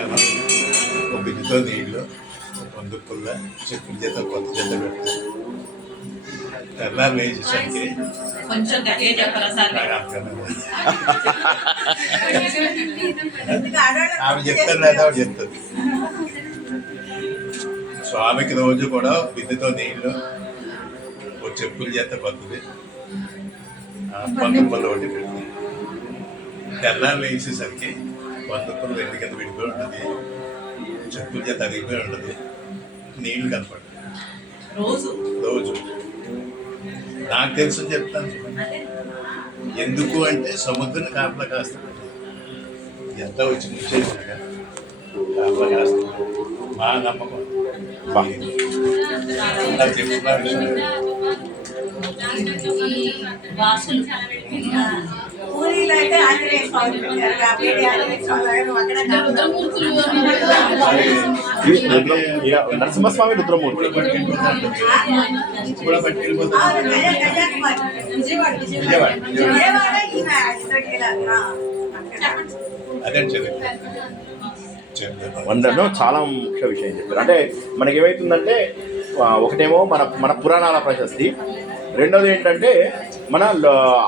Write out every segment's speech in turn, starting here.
ఒక బిడ్డతో నీళ్ళు పొందుకుల్ల చెప్పుల చేత కొత్త చేత పెడతారు. తెల్లారు లేచేసరికి కొంచెం గట్టిగా చెప్పాలా సార్? ఆమె చెప్తారు లేదా ఆవిడ చెప్తుంది. స్వామికి రోజు కూడా బిడ్డతో నీళ్ళు ఓ చెప్పుల చేత కొత్తది పొందుకుల్ల ఒకటి పెడుతుంది. తెల్లారు లేచేసరికి పొందుకులు రెండు కింద విడిపోయి ఉంటుంది, చెప్పుల చేత అరిగిపోయి ఉంటుంది, నీళ్లు కనపడదు రోజు రోజు. నాకు తెలుసు చెప్తాను. ఎందుకు అంటే సముద్రం కాపలా కాస్తాడు, ఎంత వచ్చి ముంచేది కాపలా కాస్తాడు. మా నమ్మకం నాకు చెప్తున్నారు. వాసులు పూరీలో అయితే ఆంజనేయ స్వామి పెట్టారు కాబట్టి ఆంజనేయ స్వామి నరసింహస్వామి రుద్రమూర్తి కూడా పట్టుకెళ్ళిపోతాను. విజయవాడ ఈమె అదే చదువు వండర్లో చాలా ముఖ్య విషయం చెప్పారు. అంటే మనకి ఏమవుతుందంటే ఒకటేమో మన పురాణాల ప్రశస్తి, రెండోది ఏంటంటే మన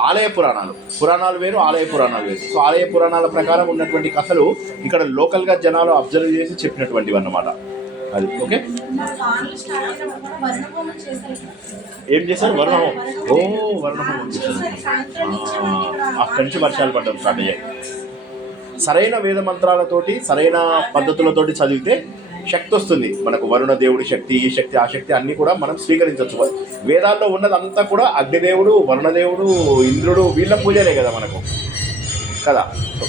ఆలయ పురాణాలు వేరు, ఆలయ పురాణాలు వేరు. సో ఆలయ పురాణాల ప్రకారం ఉన్నటువంటి కథలు ఇక్కడ లోకల్గా జనాలు అబ్జర్వ్ చేసి చెప్పినటువంటివి అన్నమాట. అది ఓకే. ఏం చేశారు? వర్ణహోమం. ఓ వర్ణహోమం అక్కడి నుంచి వర్షాలు పడ్డం స్టార్ట్ అయ్యాయి. సరైన వేద మంత్రాలతోటి సరైన పద్ధతులతోటి చదివితే శక్తి వస్తుంది మనకు. వరుణ దేవుడి శక్తి, ఈ శక్తి, ఆ శక్తి అన్నీ కూడా మనం స్వీకరించవచ్చు. వేదాల్లో ఉన్నదంతా కూడా అగ్నిదేవుడు, వరుణదేవుడు, ఇంద్రుడు వీళ్ళ పూజలే కదా మనకు కదా.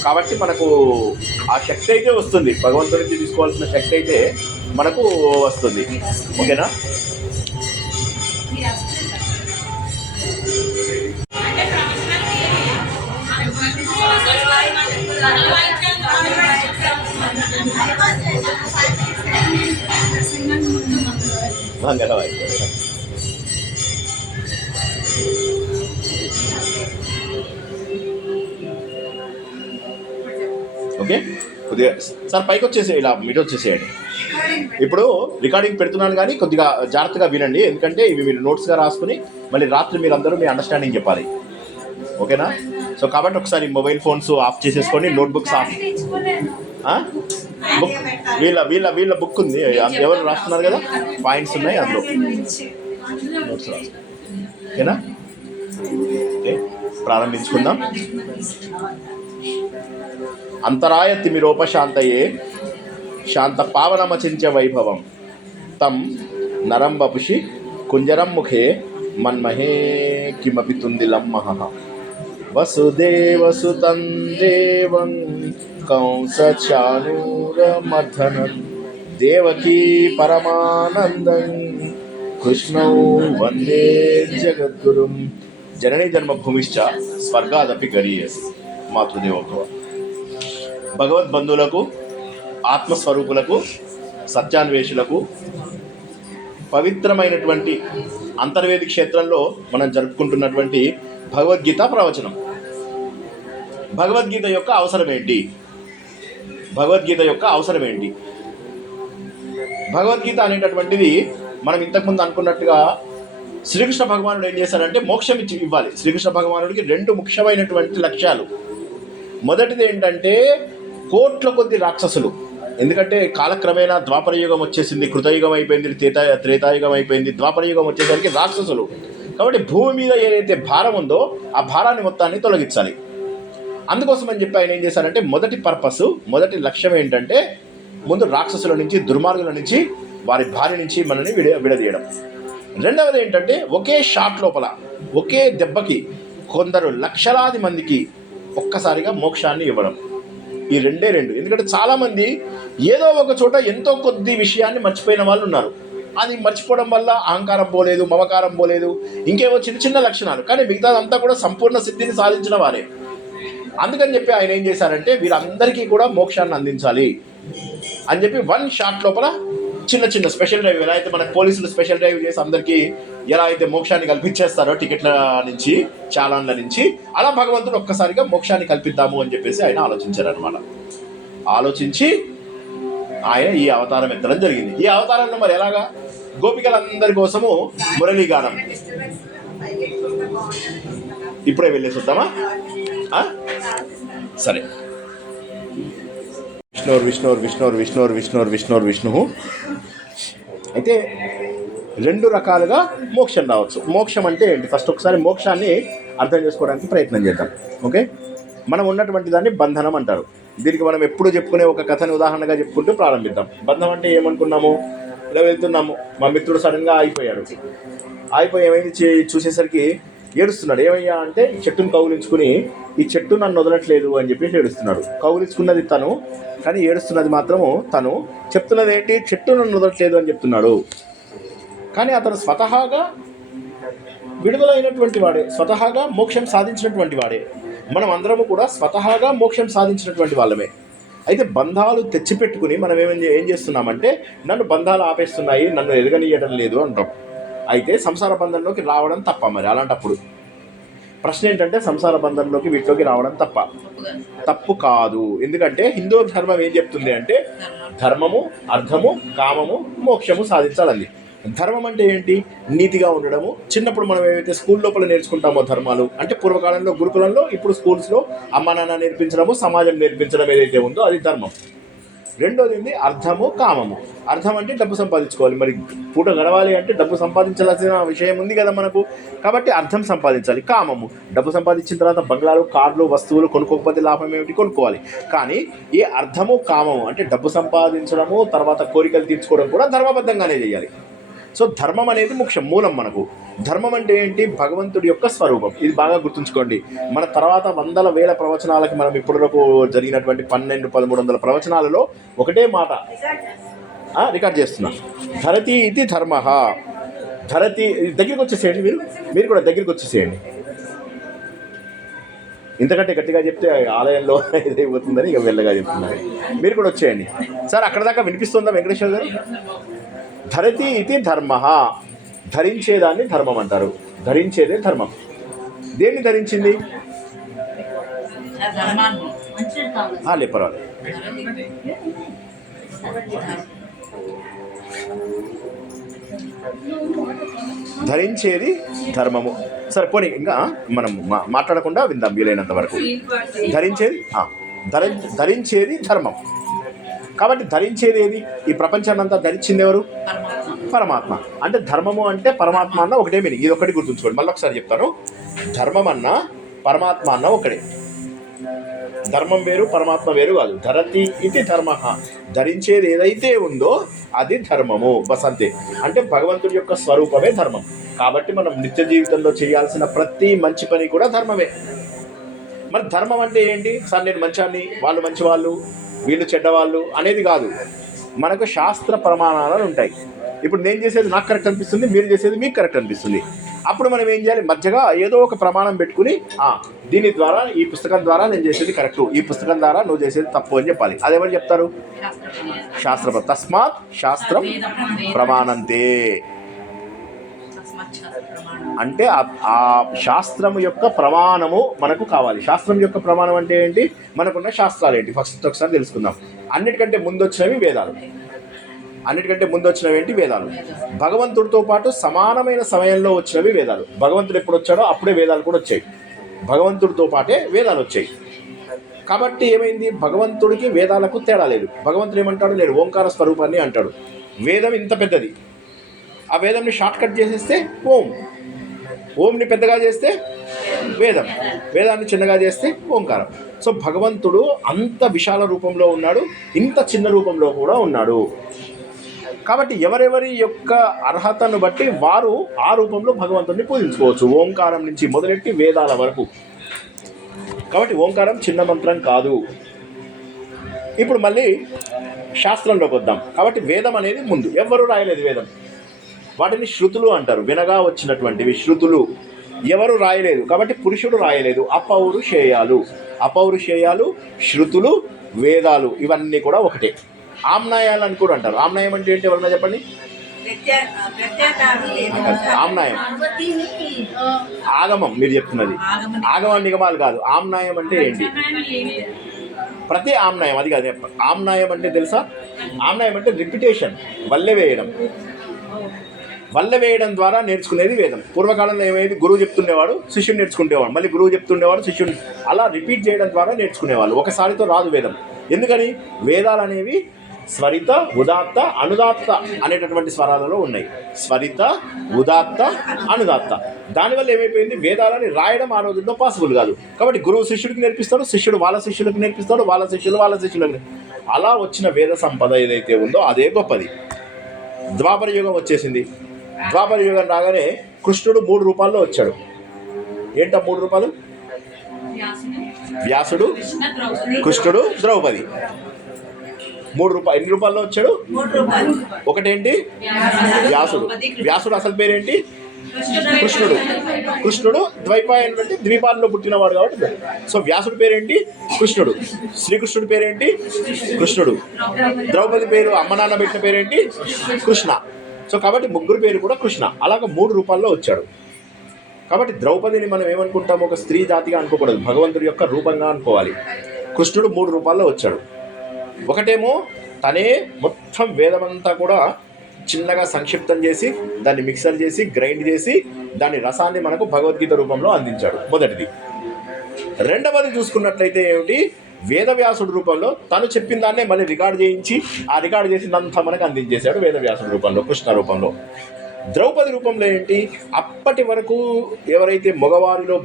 కాబట్టి మనకు ఆ శక్తి అయితే వస్తుంది, భగవంతుడి నుంచి తీసుకోవాల్సిన శక్తి అయితే మనకు వస్తుంది. ఓకేనా? ఓకే, కొద్దిగా సార్ పైకి వచ్చేసి ఇలా మీటర్ వచ్చేసేయండి. ఇప్పుడు రికార్డింగ్ పెడుతున్నాను కానీ కొద్దిగా జాగ్రత్తగా వినండి, ఎందుకంటే ఇవి మీరు నోట్స్గా రాసుకుని మళ్ళీ రాత్రి మీరు అందరూ మీ అండర్స్టాండింగ్ చెప్పాలి. ఓకేనా? సో కాబట్టి ఒకసారి మొబైల్ ఫోన్స్ ఆఫ్ చేసేసుకోండి, నోట్బుక్స్ ఆఫ్. బుక్ వీళ్ళ బుక్ ఉంది, ఎవరు రాస్తున్నారు కదా, పాయింట్స్ ఉన్నాయి అందులో, నోట్స్ రాస్తారు. ఓకేనా? ఓకే, ప్రారంభించుకుందాం. అంతరాయ తిమిరోపశాంతయే శాంత పావనమచించ వైభవం తం నరం వపుషి కుంజరం ముఖే మన్మహే కిమపి తుందిలం మహః వసుదేవసుతం దేవం కంసచానూరమర్ధనం దేవకీ పరమానందం కృష్ణౌ వందే జగద్గురుం జననీ జన్మభూమిశ్చ స్వర్గాదపి గరీయసి మాతృదేవోభవ. భగవద్బంధువులకు, ఆత్మస్వరూపులకు, సత్యాన్వేషులకు పవిత్రమైనటువంటి అంతర్వేది క్షేత్రంలో మనం జరుపుకుంటున్నటువంటి భగవద్గీత ప్రవచనం. భగవద్గీత యొక్క అవసరం ఏంటి? భగవద్గీత అనేటటువంటిది మనం ఇంతకుముందు అనుకున్నట్టుగా శ్రీకృష్ణ భగవానుడు ఏం చేశారంటే మోక్షం ఇవ్వాలి. శ్రీకృష్ణ భగవానుడికి రెండు ముఖ్యమైనటువంటి లక్ష్యాలు. మొదటిది ఏంటంటే కోట్ల కొద్ది రాక్షసులు, ఎందుకంటే కాలక్రమేణా ద్వాపరయుగం వచ్చేసింది, కృతయుగం అయిపోయింది, త్రేతాయుగం అయిపోయింది, ద్వాపరయుగం వచ్చేసరికి రాక్షసులు. కాబట్టి భూమి మీద ఏదైతే భారం ఉందో ఆ భారాన్ని మొత్తాన్ని తొలగించాలి. అందుకోసం అని చెప్పి ఆయన ఏం చేశారంటే మొదటి లక్ష్యం ఏంటంటే ముందు రాక్షసుల నుంచి, దుర్మార్గుల నుంచి, వారి భార్య నుంచి మనల్ని విడదీయడం. రెండవది ఏంటంటే ఒకే షాట్ లోపల, ఒకే దెబ్బకి కొందరు లక్షలాది మందికి ఒక్కసారిగా మోక్షాన్ని ఇవ్వడం. ఈ రెండే. ఎందుకంటే చాలామంది ఏదో ఒక చోట ఎంతో కొద్ది విషయాన్ని మర్చిపోయిన వాళ్ళు ఉన్నారు. అది మర్చిపోవడం వల్ల అహంకారం పోలేదు, మమకారం పోలేదు, ఇంకేవో చిన్న చిన్న లక్షణాలు, కానీ మిగతాదంతా కూడా సంపూర్ణ సిద్ధిని సాధించిన వారే. అందుకని చెప్పి ఆయన ఏం చేశారంటే వీరందరికీ కూడా మోక్షాన్ని అందించాలి అని చెప్పి వన్ షాట్ లోపల చిన్న చిన్న స్పెషల్ డ్రైవ్, ఎలా అయితే మనకు పోలీసులు స్పెషల్ డ్రైవ్ చేసి అందరికీ ఎలా అయితే మోక్షాన్ని కల్పించేస్తారో టికెట్ల నుంచి, చాలాన్ల నుంచి, అలా భగవంతుడు ఒక్కసారిగా మోక్షాన్ని కల్పిద్దాము అని చెప్పేసి ఆయన ఆలోచించారనమాట. ఆలోచించి ఆయన ఈ అవతారం ఎత్తడం జరిగింది. ఈ అవతారంలో మరి ఎలాగా? గోపికలందరి కోసము మురళీగానం. ఇప్పుడే వెళ్ళేసి వద్దామా? సరే. విష్ణు. అయితే రెండు రకాలుగా మోక్షం రావచ్చు. మోక్షం అంటే ఏంటి? ఫస్ట్ ఒకసారి మోక్షాన్ని అర్థం చేసుకోవడానికి ప్రయత్నం చేద్దాం. ఓకే, మనం ఉన్నటువంటి దాన్ని బంధనం అంటారు. దీనికి మనం ఎప్పుడు చెప్పుకునే ఒక కథని ఉదాహరణగా చెప్పుకుంటూ ప్రారంభిద్దాం. బంధం అంటే ఏమనుకున్నాము? ఇలా వెళ్తున్నాము, మా మిత్రుడు సడన్గా ఆగిపోయి ఏమైంది చూసేసరికి ఏడుస్తున్నాడు. ఏమయ్యా అంటే చెట్టును కౌగిలించుకుని ఈ చెట్టు నన్ను వదలట్లేదు అని చెప్పేసి ఏడుస్తున్నాడు. కౌగిలించుకున్నది తను, కానీ ఏడుస్తున్నది మాత్రము తను. చెప్తున్నది ఏంటి? చెట్టు నన్ను వదలట్లేదు అని చెప్తున్నాడు. కానీ అతను స్వతహాగా విడుదలైనటువంటి వాడే, స్వతహాగా మోక్షం సాధించినటువంటి వాడే. మనం అందరము కూడా స్వతహాగా మోక్షం సాధించినటువంటి వాళ్ళమే. అయితే బంధాలు తెచ్చిపెట్టుకుని మనం ఏం చేస్తున్నామంటే, నన్ను బంధాలు ఆపేస్తున్నాయి, నన్ను ఎదగనీయడం లేదు అంటాం. అయితే సంసార బంధంలోకి రావడం తప్ప. మరి అలాంటప్పుడు ప్రశ్న ఏంటంటే, సంసార బంధంలోకి వీటిలోకి రావడం తప్పు కాదు. ఎందుకంటే హిందూ ధర్మం ఏం చెప్తుంది అంటే, ధర్మము, అర్థము, కామము, మోక్షము సాధించాలండి. ధర్మం అంటే ఏంటి? నీతిగా ఉండడము. చిన్నప్పుడు మనం ఏవైతే స్కూల్ లోపల నేర్చుకుంటామో ధర్మాలు అంటే, పూర్వకాలంలో గురుకులంలో, ఇప్పుడు స్కూల్స్లో అమ్మ నాన్న నేర్పించడము, సమాజం నేర్పించడం ఏదైతే ఉందో అది ధర్మం. రెండోది అర్థము, కామము. అర్థం అంటే డబ్బు సంపాదించుకోవాలి. మరి పూట గడవాలి అంటే డబ్బు సంపాదించాల్సిన విషయం ఉంది కదా మనకు. కాబట్టి అర్థం సంపాదించాలి. కామము, డబ్బు సంపాదించిన తర్వాత బంగ్లాలు, కార్లు, వస్తువులు కొనుక్కోకపోతే లాభం ఏమిటి? కొనుక్కోవాలి. కానీ ఈ అర్థము, కామము అంటే డబ్బు సంపాదించడము, తర్వాత కోరికలు తీర్చుకోవడం కూడా ధర్మబద్ధంగానే చేయాలి. సో ధర్మం అనేది ముఖ్యం, మూలం మనకు. ధర్మం అంటే ఏంటి? భగవంతుడి యొక్క స్వరూపం. ఇది బాగా గుర్తుంచుకోండి. మన తర్వాత వందల వేల ప్రవచనాలకి మనం ఇప్పటివరకు జరిగినటువంటి 1200-1300 ప్రవచనాలలో ఒకటే మాట రికార్డ్ చేస్తున్నాం. ధరతి ఇది ధర్మ. ధరతి దగ్గరికి వచ్చేసేయండి. మీరు కూడా దగ్గరికి వచ్చేసేయండి. ఇంతకంటే గట్టిగా చెప్తే ఆలయంలో ఇదైపోతుందని ఇక వెళ్ళగా చెప్తున్నారు. మీరు కూడా వచ్చేయండి. సార్ అక్కడ దాకా వినిపిస్తుందా వెంకటేశ్వర గారు? ధరతి ఇది ధర్మ. ధరించేదాన్ని ధర్మం అంటారు. ధరించేదే ధర్మం. దేన్ని ధరించింది? లే పర్వాలేదు. ధరించేది ధర్మము. సరే పోనీ, ఇంకా మనం మాట్లాడకుండా విందాం వీలైనంత వరకు. ధరించేది ధర్మం. కాబట్టి ధరించేది ఏది? ఈ ప్రపంచాన్ని అంతా ధరించింది ఎవరు? పరమాత్మ. అంటే ధర్మము అంటే పరమాత్మ అన్న ఒకటే మీనింగ్. ఇది ఒకటి గుర్తుంచుకోండి. మళ్ళీ ఒకసారి చెప్తాను. ధర్మం అన్న పరమాత్మ అన్న ఒకటే. ధర్మం వేరు, పరమాత్మ వేరు కాదు. ధరతి ఇది ధర్మ. ధరించేది ఏదైతే ఉందో అది ధర్మము. బస్ అంతే. అంటే భగవంతుడి యొక్క స్వరూపమే ధర్మం. కాబట్టి మనం నిత్య జీవితంలో చేయాల్సిన ప్రతి మంచి పని కూడా ధర్మమే. మరి ధర్మం అంటే ఏంటి? సార్ నేను మంచాన్ని, వాళ్ళు మంచివాళ్ళు, వీళ్ళు చెడ్డవాళ్ళు అనేది కాదు. మనకు శాస్త్ర ప్రమాణాలు ఉంటాయి. ఇప్పుడు నేను చేసేది నాకు కరెక్ట్ అనిపిస్తుంది, మీరు చేసేది మీకు కరెక్ట్ అనిపిస్తుంది. అప్పుడు మనం ఏం చేయాలి? మధ్యగా ఏదో ఒక ప్రమాణం పెట్టుకుని, దీని ద్వారా, ఈ పుస్తకం ద్వారా నేను చేసేది కరెక్టు, ఈ పుస్తకం ద్వారా నువ్వు చేసేది తప్పు అని చెప్పాలి. అదేమని చెప్తారు? శాస్త్ర. తస్మాత్ శాస్త్రం ప్రమాణంతే. అంటే ఆ శాస్త్రం యొక్క ప్రమాణము మనకు కావాలి. శాస్త్రం యొక్క ప్రమాణం అంటే ఏంటి? మనకున్న శాస్త్రాలు ఏంటి? ఫస్ట్ ఒకసారి తెలుసుకుందాం. అన్నిటికంటే ముందు వచ్చినవి వేదాలు. వేదాలు. భగవంతుడితో పాటు సమానమైన సమయంలో వచ్చినవి వేదాలు. భగవంతుడు ఎప్పుడు వచ్చాడో అప్పుడే వేదాలు కూడా వచ్చాయి. భగవంతుడితో పాటే వేదాలు వచ్చాయి. కాబట్టి ఏమైంది? భగవంతుడికి వేదాలకు తేడా లేదు. భగవంతుడు ఏమంటాడు? నేను ఓంకార స్వరూపాన్ని అంటాడు. వేదం ఇంత పెద్దది. ఆ వేదంని షార్ట్ కట్ చేసేస్తే ఓంని పెద్దగా చేస్తే వేదం, వేదాన్ని చిన్నగా చేస్తే ఓంకారం. సో భగవంతుడు అంత విశాల రూపంలో ఉన్నాడు, ఇంత చిన్న రూపంలో కూడా ఉన్నాడు. కాబట్టి ఎవరెవరి యొక్క అర్హతను బట్టి వారు ఆ రూపంలో భగవంతుడిని పూజించుకోవచ్చు. ఓంకారం నుంచి మొదలెట్టి వేదాల వరకు. కాబట్టి ఓంకారం చిన్న మంత్రం కాదు. ఇప్పుడు మళ్ళీ శాస్త్రంలోకి వద్దాం. కాబట్టి వేదం అనేది ముందు. ఎవరు రాయలేదు వేదం. వాటిని శృతులు అంటారు. వినగా వచ్చినటువంటివి శృతులు. ఎవరు రాయలేదు. కాబట్టి పురుషుడు రాయలేదు. అపౌరుషేయాలు, శృతులు, వేదాలు ఇవన్నీ కూడా ఒకటే. ఆమ్నాయాలు అని కూడా అంటారు. ఆమ్నాయం అంటే ఏంటి? ఎవరన్నా చెప్పండి. ఆమ్నాయం ఆగమం. మీరు చెప్తున్నది ఆగమ నిగమాలు కాదు. ఆమ్నాయం అంటే ఏంటి? ప్రతి ఆమ్నాయం, అది కాదు ఆమ్నాయం అంటే తెలుసా? ఆమ్నాయం అంటే రిపిటేషన్, వల్లె వేయడం ద్వారా నేర్చుకునేది వేదం. పూర్వకాలంలో ఏమైంది, గురువు చెప్తుండేవాడు, శిష్యుడు నేర్చుకుంటేవాడు, మళ్ళీ గురువు చెప్తుండేవాడు, శిష్యుడు, అలా రిపీట్ చేయడం ద్వారా నేర్చుకునేవాళ్ళు. ఒకసారితో రాదు వేదం. ఎందుకని? వేదాలు అనేవి స్వరిత, ఉదాత్త, అనుదాత్త అనేటటువంటి స్వరాలలో ఉన్నాయి. స్వరిత, ఉదాత్త, అనుదాత్త. దానివల్ల ఏమైపోయింది, వేదాలని రాయడం ఆ రోజుల్లో పాసిబుల్ కాదు. కాబట్టి గురువు శిష్యుడికి నేర్పిస్తాడు, శిష్యుడు వాళ్ళ శిష్యులకు నేర్పిస్తాడు, వాళ్ళ శిష్యులకు. అలా వచ్చిన వేద సంపద ఏదైతే ఉందో అదే గొప్పది. ద్వాపర యుగం వచ్చేసింది. ద్వాపర యుగం రాగానే కృష్ణుడు 3 రూపాల్లో వచ్చాడు. ఏంటా 3 రూపాలు? వ్యాసుడు, కృష్ణుడు, ద్రౌపది. 3 రూపాయలు. ఎన్ని రూపాల్లో వచ్చాడు? 3 రూపాయలు. ఒకటేంటి? వ్యాసుడు. వ్యాసుడు అసలు పేరేంటి? కృష్ణుడు ద్వైపాయనుడు అంటే ద్వీపాల్లో పుట్టినవాడు కాబట్టి. సో వ్యాసుడు పేరేంటి? కృష్ణుడు. శ్రీకృష్ణుడి పేరేంటి? కృష్ణుడు. ద్రౌపది పేరు అమ్మ నాన్న పెట్టిన పేరేంటి? కృష్ణ. సో కాబట్టి ముగ్గురు పేరు కూడా కృష్ణ. అలాగ 3 రూపాల్లో వచ్చాడు. కాబట్టి ద్రౌపదిని మనం ఏమనుకుంటాము, ఒక స్త్రీ జాతిగా అనుకోకూడదు, భగవంతుడి యొక్క రూపంగా అనుకోవాలి. కృష్ణుడు 3 రూపాల్లో వచ్చాడు. ఒకటేమో తనే మొత్తం వేదమంతా కూడా చిన్నగా సంక్షిప్తం చేసి దాన్ని మిక్సర్ చేసి గ్రైండ్ చేసి దాని రసాన్ని మనకు భగవద్గీత రూపంలో అందించాడు, మొదటిది. రెండవది చూసుకున్నట్లయితే ఏమిటి, వేదవ్యాసుడు రూపంలో తను చెప్పిన దాన్నే మళ్ళీ రికార్డ్ చేయించి ఆ రికార్డ్ చేసినంత మనకు అందించేశాడు వేదవ్యాసుడు రూపంలో, కృష్ణ రూపంలో. ద్రౌపది రూపంలో ఏంటి, అప్పటి వరకు ఎవరైతే మగవారిలో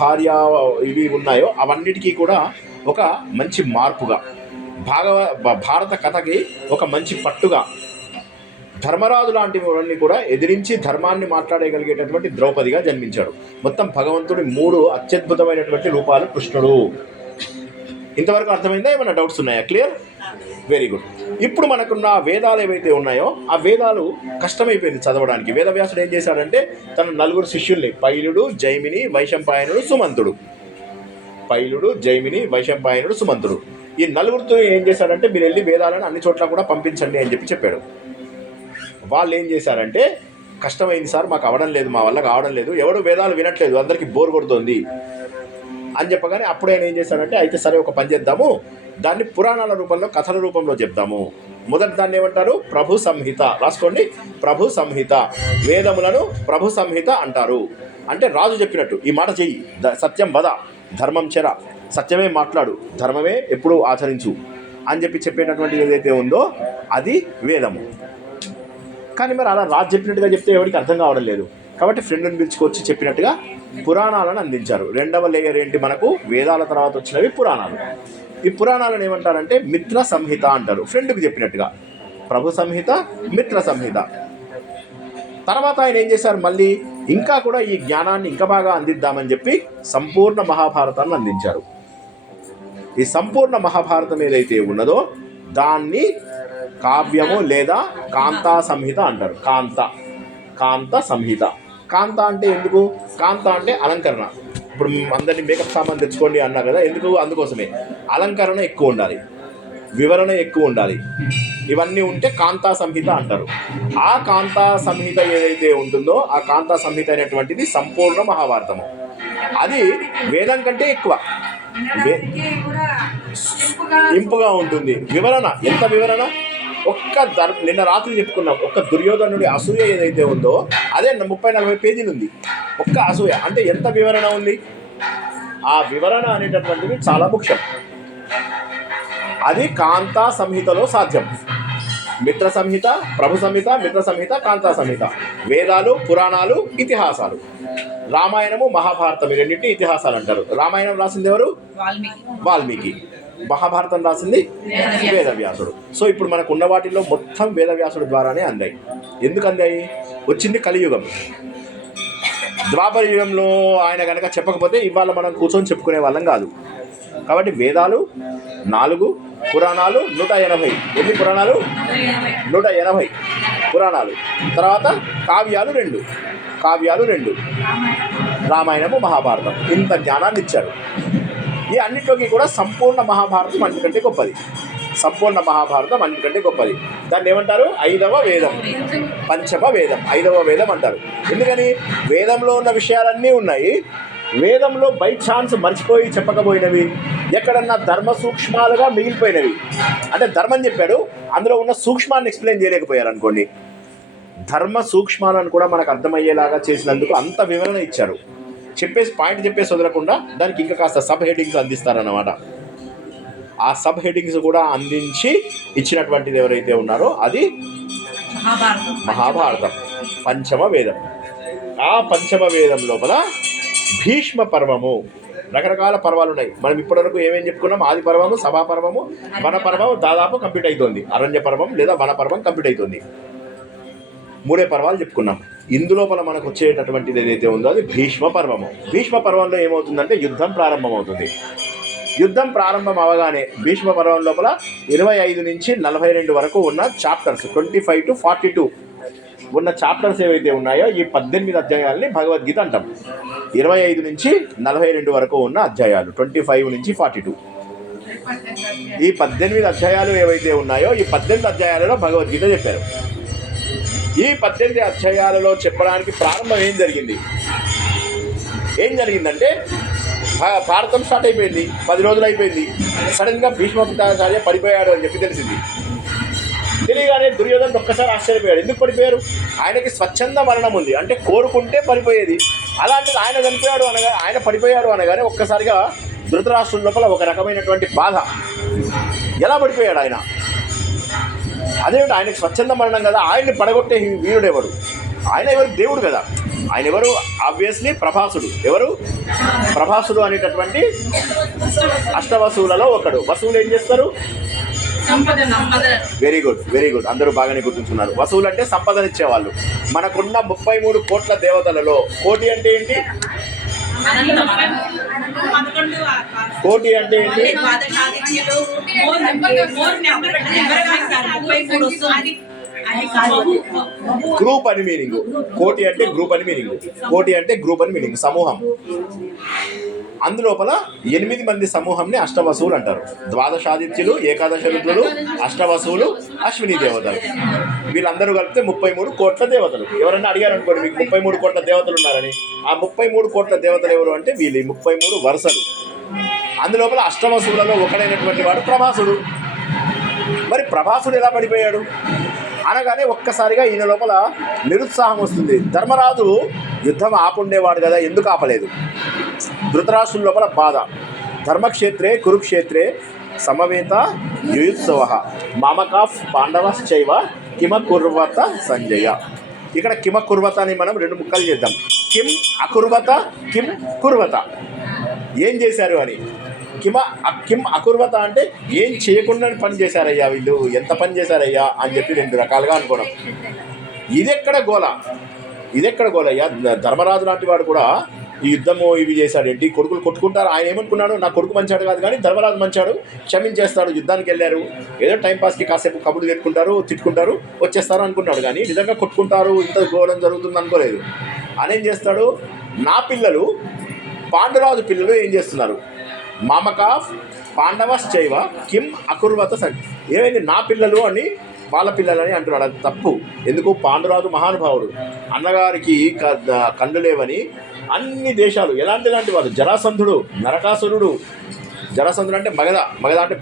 భార్య ఇవి ఉన్నాయో అవన్నిటికీ కూడా ఒక మంచి మార్పుగా, భారత కథకి ఒక మంచి పట్టుగా, ధర్మరాజు లాంటివన్నీ కూడా ఎదిరించి ధర్మాన్ని మాట్లాడగలిగేటటువంటి ద్రౌపదిగా జన్మించాడు. మొత్తం భగవంతుడి 3 అత్యద్భుతమైనటువంటి రూపాలు కృష్ణుడు. ఇంతవరకు అర్థమైందా? ఏమైనా డౌట్స్ ఉన్నాయా? క్లియర్? Very good. ఇప్పుడు మనకున్న వేదాలు ఏవైతే ఉన్నాయో ఆ వేదాలు కష్టమైపోయింది చదవడానికి. వేదవ్యాసుడు ఏం చేశాడంటే తన 4 శిష్యుల్ని, పైలుడు, జైమిని, వైశంపాయనుడు, సుమంతుడు, ఈ 4 ఏం చేశాడంటే మీరు వెళ్ళి వేదాలను అన్ని చోట్ల కూడా పంపించండి అని చెప్పాడు. వాళ్ళు ఏం చేశారంటే, కష్టమైంది సార్, మాకు అవడం లేదు, మా వల్ల కావడం లేదు, ఎవడు వేదాలు వినట్లేదు, అందరికీ బోర్ కొడుతుంది అని చెప్పగానే అప్పుడు ఆయన ఏం చేశాడంటే, అయితే సరే ఒక పని చేద్దాము, దాన్ని పురాణాల రూపంలో, కథల రూపంలో చెప్దాము. మొదటి దాన్ని ఏమంటారు? ప్రభు సంహిత. రాసుకోండి, ప్రభు సంహిత. వేదములను ప్రభు సంహిత అంటారు. అంటే రాజు చెప్పినట్టు ఈ మాట చెయ్యి, సత్యం వద, ధర్మం చెర, సత్యమే మాట్లాడు, ధర్మమే ఎప్పుడు ఆచరించు అని చెప్పేటటువంటి ఏదైతే ఉందో అది వేదము. కానీ మరి అలా రాజు చెప్పినట్టుగా చెప్తే ఎవరికి అర్థం కావడం లేదు. కాబట్టి ఫ్రెండ్ని పిలుచుకొచ్చి చెప్పినట్టుగా పురాణాలను అందించారు. రెండవ లేయర్ ఏంటి, మనకు వేదాల తర్వాత వచ్చినవి పురాణాలు. ఈ పురాణాలను ఏమంటారంటే మిత్ర సంహిత అంటారు. ఫ్రెండ్కి చెప్పినట్టుగా ప్రభు సంహిత, మిత్ర సంహిత. తర్వాత ఆయన ఏం చేశారు, మళ్ళీ ఇంకా కూడా ఈ జ్ఞానాన్ని ఇంకా బాగా అందిద్దామని చెప్పి సంపూర్ణ మహాభారతాన్ని అందించారు. ఈ సంపూర్ణ మహాభారతం ఏదైతే ఉన్నదో దాన్ని కావ్యము లేదా కాంతా సంహిత అంటారు. కాంత సంహిత. కాంత అంటే ఎందుకు? కాంత అంటే అలంకరణ. ఇప్పుడు అందరినీ మేకప్ సామాన్ తెచ్చుకోండి అన్నా కదా, ఎందుకు? అందుకోసమే. అలంకరణ ఎక్కువ ఉండాలి, వివరణ ఎక్కువ ఉండాలి, ఇవన్నీ ఉంటే కాంతా సంహిత అంటారు. ఆ కాంతా సంహిత ఏదైతే ఉంటుందో ఆ కాంతా సంహిత అనేటువంటిది సంపూర్ణ మహాభారతము. అది వేదం కంటే ఎక్కువ ఇంపుగా ఉంటుంది. వివరణ, ఎంత వివరణ! నిన్న రాత్రి చెప్పుకున్నాం, ఒక్క దుర్యోధనుడి అసూయ ఏదైతే ఉందో అదే 30-40 పేజీలు ఉంది. ఒక్క అసూయ అంటే ఎంత వివరణ ఉంది. ఆ వివరణ అనేటటువంటిది చాలా ముఖ్యం. అది కాంతా సంహితలో సాధ్యం. మిత్ర సంహిత, ప్రభు సంహిత, మిత్ర సంహిత, కాంతా సంహిత. వేదాలు, పురాణాలు, ఇతిహాసాలు. రామాయణము, మహాభారతం ఈ రెండింటిని ఇతిహాసాలు అంటారు. రామాయణం రాసింది ఎవరు? వాల్మీకి. మహాభారతం రాసింది వేదవ్యాసుడు. సో ఇప్పుడు మనకు ఉన్న వాటిల్లో మొత్తం వేదవ్యాసుడు ద్వారానే అందాయి. ఎందుకు అందాయి? వచ్చింది కలియుగం. ద్వాపర యుగంలో ఆయన కనుక చెప్పకపోతే ఇవాళ మనం కూర్చొని చెప్పుకునే వాళ్ళం కాదు. కాబట్టి వేదాలు 4, పురాణాలు 180. ఎన్ని పురాణాలు? 180 పురాణాలు. తర్వాత కావ్యాలు 2, రామాయణము, మహాభారతం. ఇంత జ్ఞానాన్ని ఇచ్చారు. ఈ అన్నింటిలోకి కూడా సంపూర్ణ మహాభారతం అన్నిటికంటే గొప్పది. సంపూర్ణ మహాభారతం అన్నిటికంటే గొప్పది. దాన్ని ఏమంటారు? 5వ వేదం, పంచమ వేదం, 5వ వేదం అంటారు. ఎందుకని? వేదంలో ఉన్న విషయాలన్నీ ఉన్నాయి. వేదంలో బై ఛాన్స్ మర్చిపోయి చెప్పకపోయినవి ఎక్కడన్నా ధర్మ సూక్ష్మాలుగా మిగిలిపోయినవి. అంటే ధర్మం చెప్పాడు, అందులో ఉన్న సూక్ష్మాన్ని ఎక్స్ప్లెయిన్ చేయలేకపోయారు అనుకోండి. ధర్మ సూక్ష్మాలను కూడా మనకు అర్థమయ్యేలాగా చేసినందుకు అంత వివరణ ఇచ్చారు. పాయింట్ చెప్పేసి వదలకుండా దానికి ఇంకా కాస్త సబ్ హెడ్డింగ్స్ అందిస్తారన్నమాట. ఆ సబ్ హెడ్డింగ్స్ కూడా అందించి ఇచ్చినటువంటిది ఎవరైతే ఉన్నారో అది మహాభారతం, పంచమ వేదం. ఆ పంచమ వేదం లోపల భీష్మ పర్వము, రకరకాల పర్వాలు ఉన్నాయి. మనం ఇప్పటివరకు ఏమేమి చెప్పుకున్నాం? ఆది పర్వము, సభా పర్వము, వన పర్వం దాదాపు కంప్లీట్ అవుతుంది. అరణ్య పర్వం లేదా వన పర్వం కంప్లీట్ అవుతుంది. 3 పర్వాలు చెప్పుకున్నాం. ఇందులోపల మనకు వచ్చేటటువంటిది ఏదైతే ఉందో అది భీష్మ పర్వము. భీష్మ పర్వంలో ఏమవుతుందంటే యుద్ధం ప్రారంభమవుతుంది. యుద్ధం ప్రారంభం అవగానే భీష్మ పర్వం లోపల 25 నుంచి 42 వరకు ఉన్న చాప్టర్స్, 25 to 42 ఉన్న చాప్టర్స్ ఏవైతే ఉన్నాయో ఈ 18 అధ్యాయాలని భగవద్గీత అంటాం. 25 నుంచి 42 వరకు ఉన్న అధ్యాయాలు, 25 నుంచి 42. ఈ 18 అధ్యాయాలు ఏవైతే ఉన్నాయో ఈ 18 అధ్యాయాలలో భగవద్గీత చెప్పారు. ఈ 18 అధ్యాయాలలో చెప్పడానికి ప్రారంభం ఏం జరిగిందంటే భారతం స్టార్ట్ అయిపోయింది, 10 రోజులు అయిపోయింది. సడన్గా భీష్మాచార్య పడిపోయాడు అని చెప్పి తెలిసింది. తెలియగానే దుర్యోధనుడు ఒక్కసారి ఆశ్చర్యపోయాడు. ఎందుకు పడిపోయారు? ఆయనకి స్వచ్ఛంద మరణం ఉంది, అంటే కోరుకుంటే పడిపోయేది. అలాంటిది ఆయన చనిపోయాడు అనగా, ఆయన పడిపోయాడు అనగానే ఒక్కసారిగా ధృతరాష్ట్రం లోపల ఒక రకమైనటువంటి బాధ. ఎలా పడిపోయాడు ఆయన? అదేమిటి, ఆయనకి స్వచ్ఛంద మరణం కదా, ఆయన్ని పడగొట్టే వీరుడు ఎవరు? ఆయన ఎవరు? దేవుడు కదా. ఆయన ఎవరు? ఆబ్వియస్లీ ప్రభాసుడు. ఎవరు? ప్రభాసుడు అనేటటువంటి అష్టవసువులలో ఒకడు. వసువులు ఏం చేస్తారు? వెరీ గుడ్, అందరూ బాగానే గుర్తుంచున్నారు. వసువులు అంటే సంపదనిచ్చేవాళ్ళు. మనకున్న 33 కోట్ల దేవతలలో కోటి అంటే ఏంటి? కోటి అంటే ఏంటి? గ్రూప్ అని మీనింగ్. కోటి అంటే గ్రూప్ అని మీనింగ్. కోటి అంటే గ్రూప్ అని మీనింగ్, సమూహం. అందులోపల 8 మంది సమూహంని అష్టవసువులు అంటారు. ద్వాదశాదిత్యులు, ఏకాదశ రుద్రులు, అష్టవసువులు, అశ్విని దేవతలు. వీళ్ళందరూ కలిపితే 33 కోట్ల దేవతలు. ఎవరన్నా అడిగారు అనుకోండి మీకు 33 కోట్ల దేవతలు ఉన్నారని, ఆ 33 కోట్ల దేవతలు ఎవరు అంటే వీళ్ళు 33 వరుసలు. అందులోపల అష్టవసువులలో ఒకడైనటువంటి వాడు ప్రభాసుడు. మరి ప్రభాసుడు ఎలా పడిపోయాడు అనగానే ఒక్కసారిగా ఈయన లోపల నిరుత్సాహం వస్తుంది. ధర్మరాజు యుద్ధం ఆపుండేవాడు కదా, ఎందుకు ఆపలేదు? ధృతరాష్ట్రుల లోపల బాధ. ధర్మక్షేత్రే కురుక్షేత్రే సమవేత యుయుత్సవ మామకాఫ్ పాండవశ్చైవ కిమ కుర్వత సంజయ. ఇక్కడ కిమ కుర్వత అని మనం 2 ముక్కలు చేద్దాం. కిం అకుర్వత, కిం కుర్వత, ఏం చేశారు అని. కిం అకుర్వత అంటే ఏం చేయకుండా పని చేశారయ్యా వీళ్ళు, ఎంత పని చేశారయ్యా అని చెప్పి 2 రకాలుగా అనుకోవడం. ఇదెక్కడ గోలయ్యా? ధర్మరాజు లాంటి వాడు కూడా ఈ యుద్ధము ఇవి చేశాడేంటి? కొడుకులు కొట్టుకుంటారు. ఆయన ఏమనుకున్నాడు, నా కొడుకు మంచాడు కాదు కానీ ధర్మరాజు మంచాడు, క్షమించేస్తాడు. యుద్ధానికి వెళ్ళారు, ఏదో టైంపాస్కి కాసేపు కబుర్లు తిట్టుకుంటారు, వచ్చేస్తారు అనుకున్నాడు. కానీ నిజంగా కొట్టుకుంటారు, ఇంత ఘోరం జరుగుతుంది అనుకోలేదు. అనేం చేస్తాడు, నా పిల్లలు పాండురాజు పిల్లలు ఏం చేస్తున్నారు? మామకాఫ్ పాండవశ్చైవ కిం అకుర్వత సంజయ. ఏమైంది? నా పిల్లలు అని వాళ్ళ పిల్లలని అంటున్నాడు. అది తప్పు. ఎందుకు? పాండురాజు మహానుభావుడు, అన్నగారికి కళ్ళు లేవని అన్ని దేశాలు ఎలాంటి వాళ్ళు, జరాసంధుడు, నరకాసురుడు. జరాసంధుడు అంటే మగధ అంటే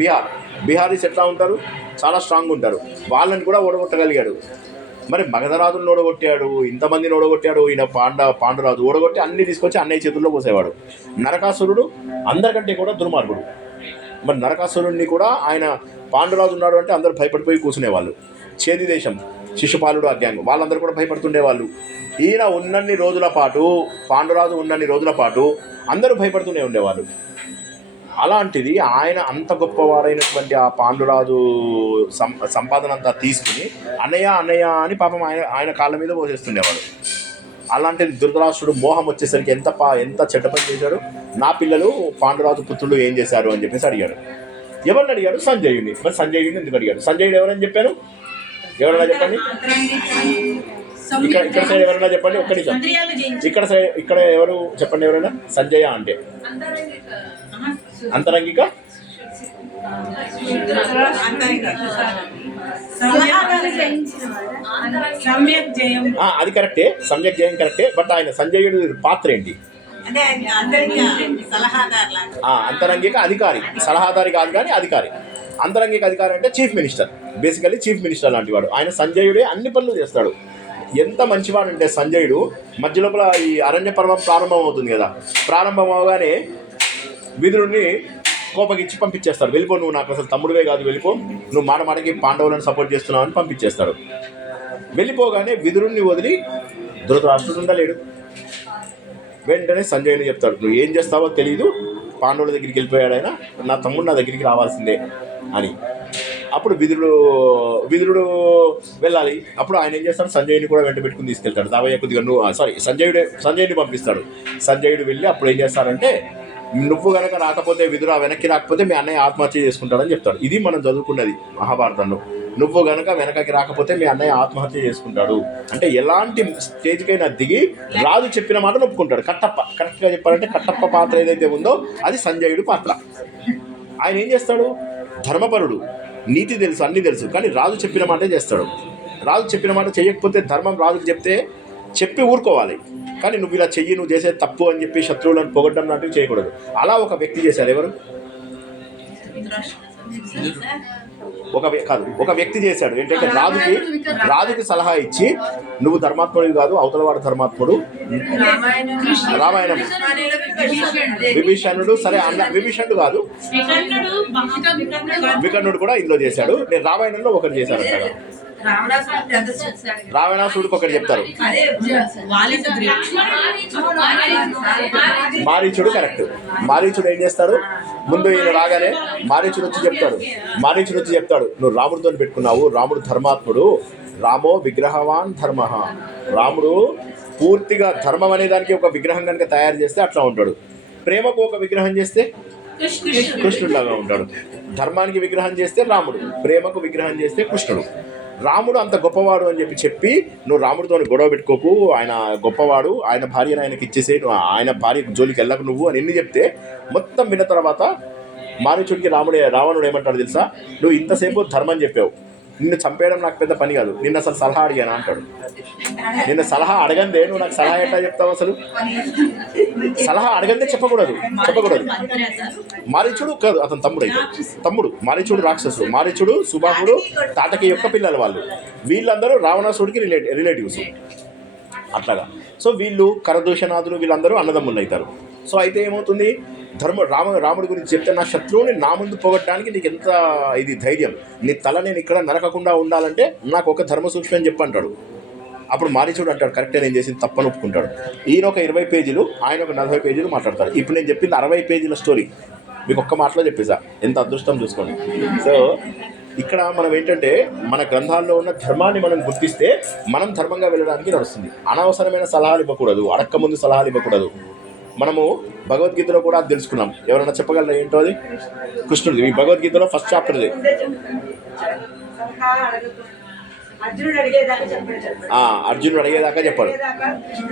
బీహారీస్ ఎట్లా ఉంటారు? చాలా స్ట్రాంగ్ ఉంటారు. వాళ్ళని కూడా ఓడగొట్టగలిగాడు. మరి మగధరాజును ఓడగొట్టాడు, ఇంతమందిని ఓడగొట్టాడు. ఈయన పాండురాజు ఓడగొట్టి అన్ని తీసుకొచ్చి అన్నయ్య చేతుల్లో పోసేవాడు. నరకాసురుడు అందరికంటే కూడా దుర్మార్గుడు. మరి నరకాసురుడిని కూడా ఆయన పాండురాజు ఉన్నాడు అంటే అందరూ భయపడిపోయి కూర్చునేవాళ్ళు. చేది దేశం, శిశుపాలుడు, ఆ గ్యాంగ్ వాళ్ళందరూ కూడా భయపడుతుండేవాళ్ళు. ఈయన ఉన్నన్ని రోజుల పాటు, పాండురాజు ఉన్నన్ని రోజుల పాటు అందరూ భయపడుతూనే ఉండేవాళ్ళు. అలాంటిది ఆయన అంత గొప్పవాడైనటువంటి ఆ పాండురాజు సంపాదన అంతా తీసుకుని అన్నయ్య అని పాపం ఆయన కాళ్ళ మీద పోసేస్తుండేవాడు. అలాంటిది ధృతరాష్ట్రుడు మోహం వచ్చేసరికి ఎంత చెడ్డ పని చేశాడు. నా పిల్లలు పాండురాజు పుత్రులు ఏం చేశారు అని చెప్పేసి అడిగాడు. ఎవరిని అడిగాడు? సంజయుడిని. మరి సంజయుడిని ఎందుకు అడిగాడు? సంజయుడు ఎవరని చెప్పాను? ఎవరన్నా చెప్పండి. ఇక్కడ సైడ్ ఎవరైనా చెప్పండి. ఒక్క నిమిషం. ఇక్కడ ఎవరు చెప్పండి ఎవరైనా. సంజయ అంటే అంతరంగిక, అది కరెక్టే, సమ్యక్ జయం కరెక్టే. బట్ ఆయన సంజయుడి పాత్ర ఏంటి? అంటే అందరికీ సలహాదారు లాగా. అంతరంగిక అధికారి, సలహాదారి కాదు కానీ అధికారి. అంతరంగిక అధికారి అంటే chief minister, basically chief minister లాంటి వాడు. ఆయన సంజయుడే అన్ని పనులు చేస్తాడు. ఎంత మంచివాడు అంటే సంజయుడు మధ్య లోపల ఈ అరణ్య పర్వం ప్రారంభం అవుతుంది కదా, ప్రారంభం అవగానే విదురుణ్ణి కోపగిచ్చి పంపించేస్తాడు. వెళ్ళిపో, నువ్వు నాకు అసలు తమ్ముడివే కాదు, వెళ్ళిపో, నువ్వు మాటకి పాండవులను సపోర్ట్ చేస్తున్నావు అని పంపించేస్తాడు. వెళ్ళిపోగానే విదురుణ్ణి వదిలి ధృతరాష్ట్రుడు ఉండలేడు. వెంటనే సంజయుని చెప్తాడు, నువ్వు ఏం చేస్తావో తెలియదు, పాండవుల దగ్గరికి వెళ్ళిపోయాడు ఆయన, నా తమ్ముడు నా దగ్గరికి రావాల్సిందే అని. అప్పుడు విదురుడు వెళ్ళాలి. అప్పుడు ఆయన ఏం చేస్తాడు, సంజయుని కూడా వెంట పెట్టుకుని తీసుకెళ్తాడు. దావయ్య కొద్దిగా సంజయుని పంపిస్తాడు. సంజయుడు వెళ్ళి అప్పుడు ఏం చేస్తాడంటే, నువ్వు కనుక రాకపోతే విదురా వెనక్కి రాకపోతే మీ అన్నయ్య ఆత్మహత్య చేసుకుంటాడని చెప్తాడు. ఇది మనం చదువుకున్నది మహాభారతంలో. నువ్వు గనక వెనకకి రాకపోతే మీ అన్నయ్య ఆత్మహత్య చేసుకుంటాడు అంటే ఎలాంటి స్టేజ్కైనా దిగి రాజు చెప్పిన మాట ఒప్పుకుంటాడు. కరెక్ట్గా చెప్పాలంటే కట్టప్ప పాత్ర ఏదైతే ఉందో అది సంజయుడు పాత్ర. ఆయన ఏం చేస్తాడు, ధర్మపరుడు, నీతి తెలుసు, అన్నీ తెలుసు, కానీ రాజు చెప్పిన మాటే చేస్తాడు. రాజు చెప్పిన మాట చేయకపోతే ధర్మం రాజుకు చెప్పి ఊరుకోవాలి, కానీ నువ్వు ఇలా చెయ్యి, నువ్వు చేసే తప్పు అని చెప్పి శత్రువులను పొగడ్డం లాంటివి చేయకూడదు. అలా ఒక వ్యక్తి చేశారు. ఎవరు? ఒక వ్యక్తి చేశాడు. ఏంటంటే రాజుకి సలహా ఇచ్చి, నువ్వు ధర్మాత్ముడివి కాదు, అవతలవాడు ధర్మాత్ముడు. రామాయణం విభీషణుడు, సరే అన్న విభీషణుడు కాదు, వికర్ణుడు కూడా ఇందులో చేశాడు. నేను రామాయణంలో ఒకటి చేశాడు. రావణాసుడికి ఒకటి చెప్తారు, మారీచుడు కరెక్ట్. మారీచుడు ఏం చేస్తాడు, ముందు ఈయన రాగానే మారీచుడు వచ్చి చెప్తాడు, నువ్వు రాముడితో పెట్టుకున్నావు, రాముడు ధర్మాత్ముడు, రామో విగ్రహవాన్ ధర్మ. రాముడు పూర్తిగా ధర్మం అనే దానికి ఒక విగ్రహం కనుక తయారు చేస్తే అట్లా ఉంటాడు. ప్రేమకు ఒక విగ్రహం చేస్తే కృష్ణుడిలాగా ఉంటాడు. ధర్మానికి విగ్రహం చేస్తే రాముడు, ప్రేమకు విగ్రహం చేస్తే కృష్ణుడు. రాముడు అంత గొప్పవాడు అని చెప్పి నువ్వు రాముడితో గొడవ పెట్టుకోకు, ఆయన గొప్పవాడు, ఆయన భార్యను ఆయనకి ఇచ్చేసే, నువ్వు ఆయన భార్య జోలికి వెళ్ళకు నువ్వు అని ఎన్ని చెప్తే మొత్తం విన్న తర్వాత మారీచుడికి రావణుడు ఏమంటాడు తెలుసా, నువ్వు ఇంతసేపు ధర్మం చెప్పావు, నిన్ను చంపేయడం నాకు పెద్ద పని కాదు, నిన్న అసలు సలహా అడిగానా అంటాడు. నిన్న సలహా అడగందే నువ్వు నాకు సలహా ఎట్లా చెప్తావు, అసలు సలహా అడగందే చెప్పకూడదు. మారీచుడు కాదు, అతను తమ్ముడు. మారీచుడు రాక్షసుడు, మారీచుడు సుబాహుడు తాటకి యొక్క పిల్లలు వాళ్ళు. వీళ్ళందరూ రావణాసుడికి రిలేటివ్స్ అట్లాగా. సో వీళ్ళు కరదూషణాదులు వీళ్ళందరూ అన్నదమ్ములు అవుతారు. సో అయితే ఏమవుతుంది, రాముడి గురించి చెప్తే, నా శత్రువుని నా ముందు పోగొట్టడానికి నీకు ఎంత ఇది ధైర్యం, నీ తల నేను ఇక్కడ నరకకుండా ఉండాలంటే నాకు ఒక ధర్మ సూక్ష్మం అని చెప్పంటాడు. అప్పుడు మారీచుడు అంటాడు, కరెక్టే, నేను చేసింది తప్పని ఒప్పుకుంటాడు. ఈయన ఒక 20 పేజీలు, ఆయన ఒక 40 పేజీలు మాట్లాడతారు. ఇప్పుడు నేను చెప్పింది 60 పేజీల స్టోరీ మీకు ఒక్క మాటలో చెప్పేసా. ఎంత అదృష్టం చూసుకోండి. సో ఇక్కడ మనం ఏంటంటే, మన గ్రంథాల్లో ఉన్న ధర్మాన్ని మనం గుర్తిస్తే మనం ధర్మంగా వెళ్ళడానికి నడుస్తుంది. అనవసరమైన సలహాలు ఇవ్వకూడదు, అడక్క ముందు సలహాలు ఇవ్వకూడదు. మనము భగవద్గీతలో కూడా అది తెలుసుకున్నాం. ఎవరైనా చెప్పగలరా ఏంటో అది? కృష్ణుడు ఈ భగవద్గీతలో ఫస్ట్ చాప్టర్ అర్జునుడు అడిగేదాకా చెప్పాడు.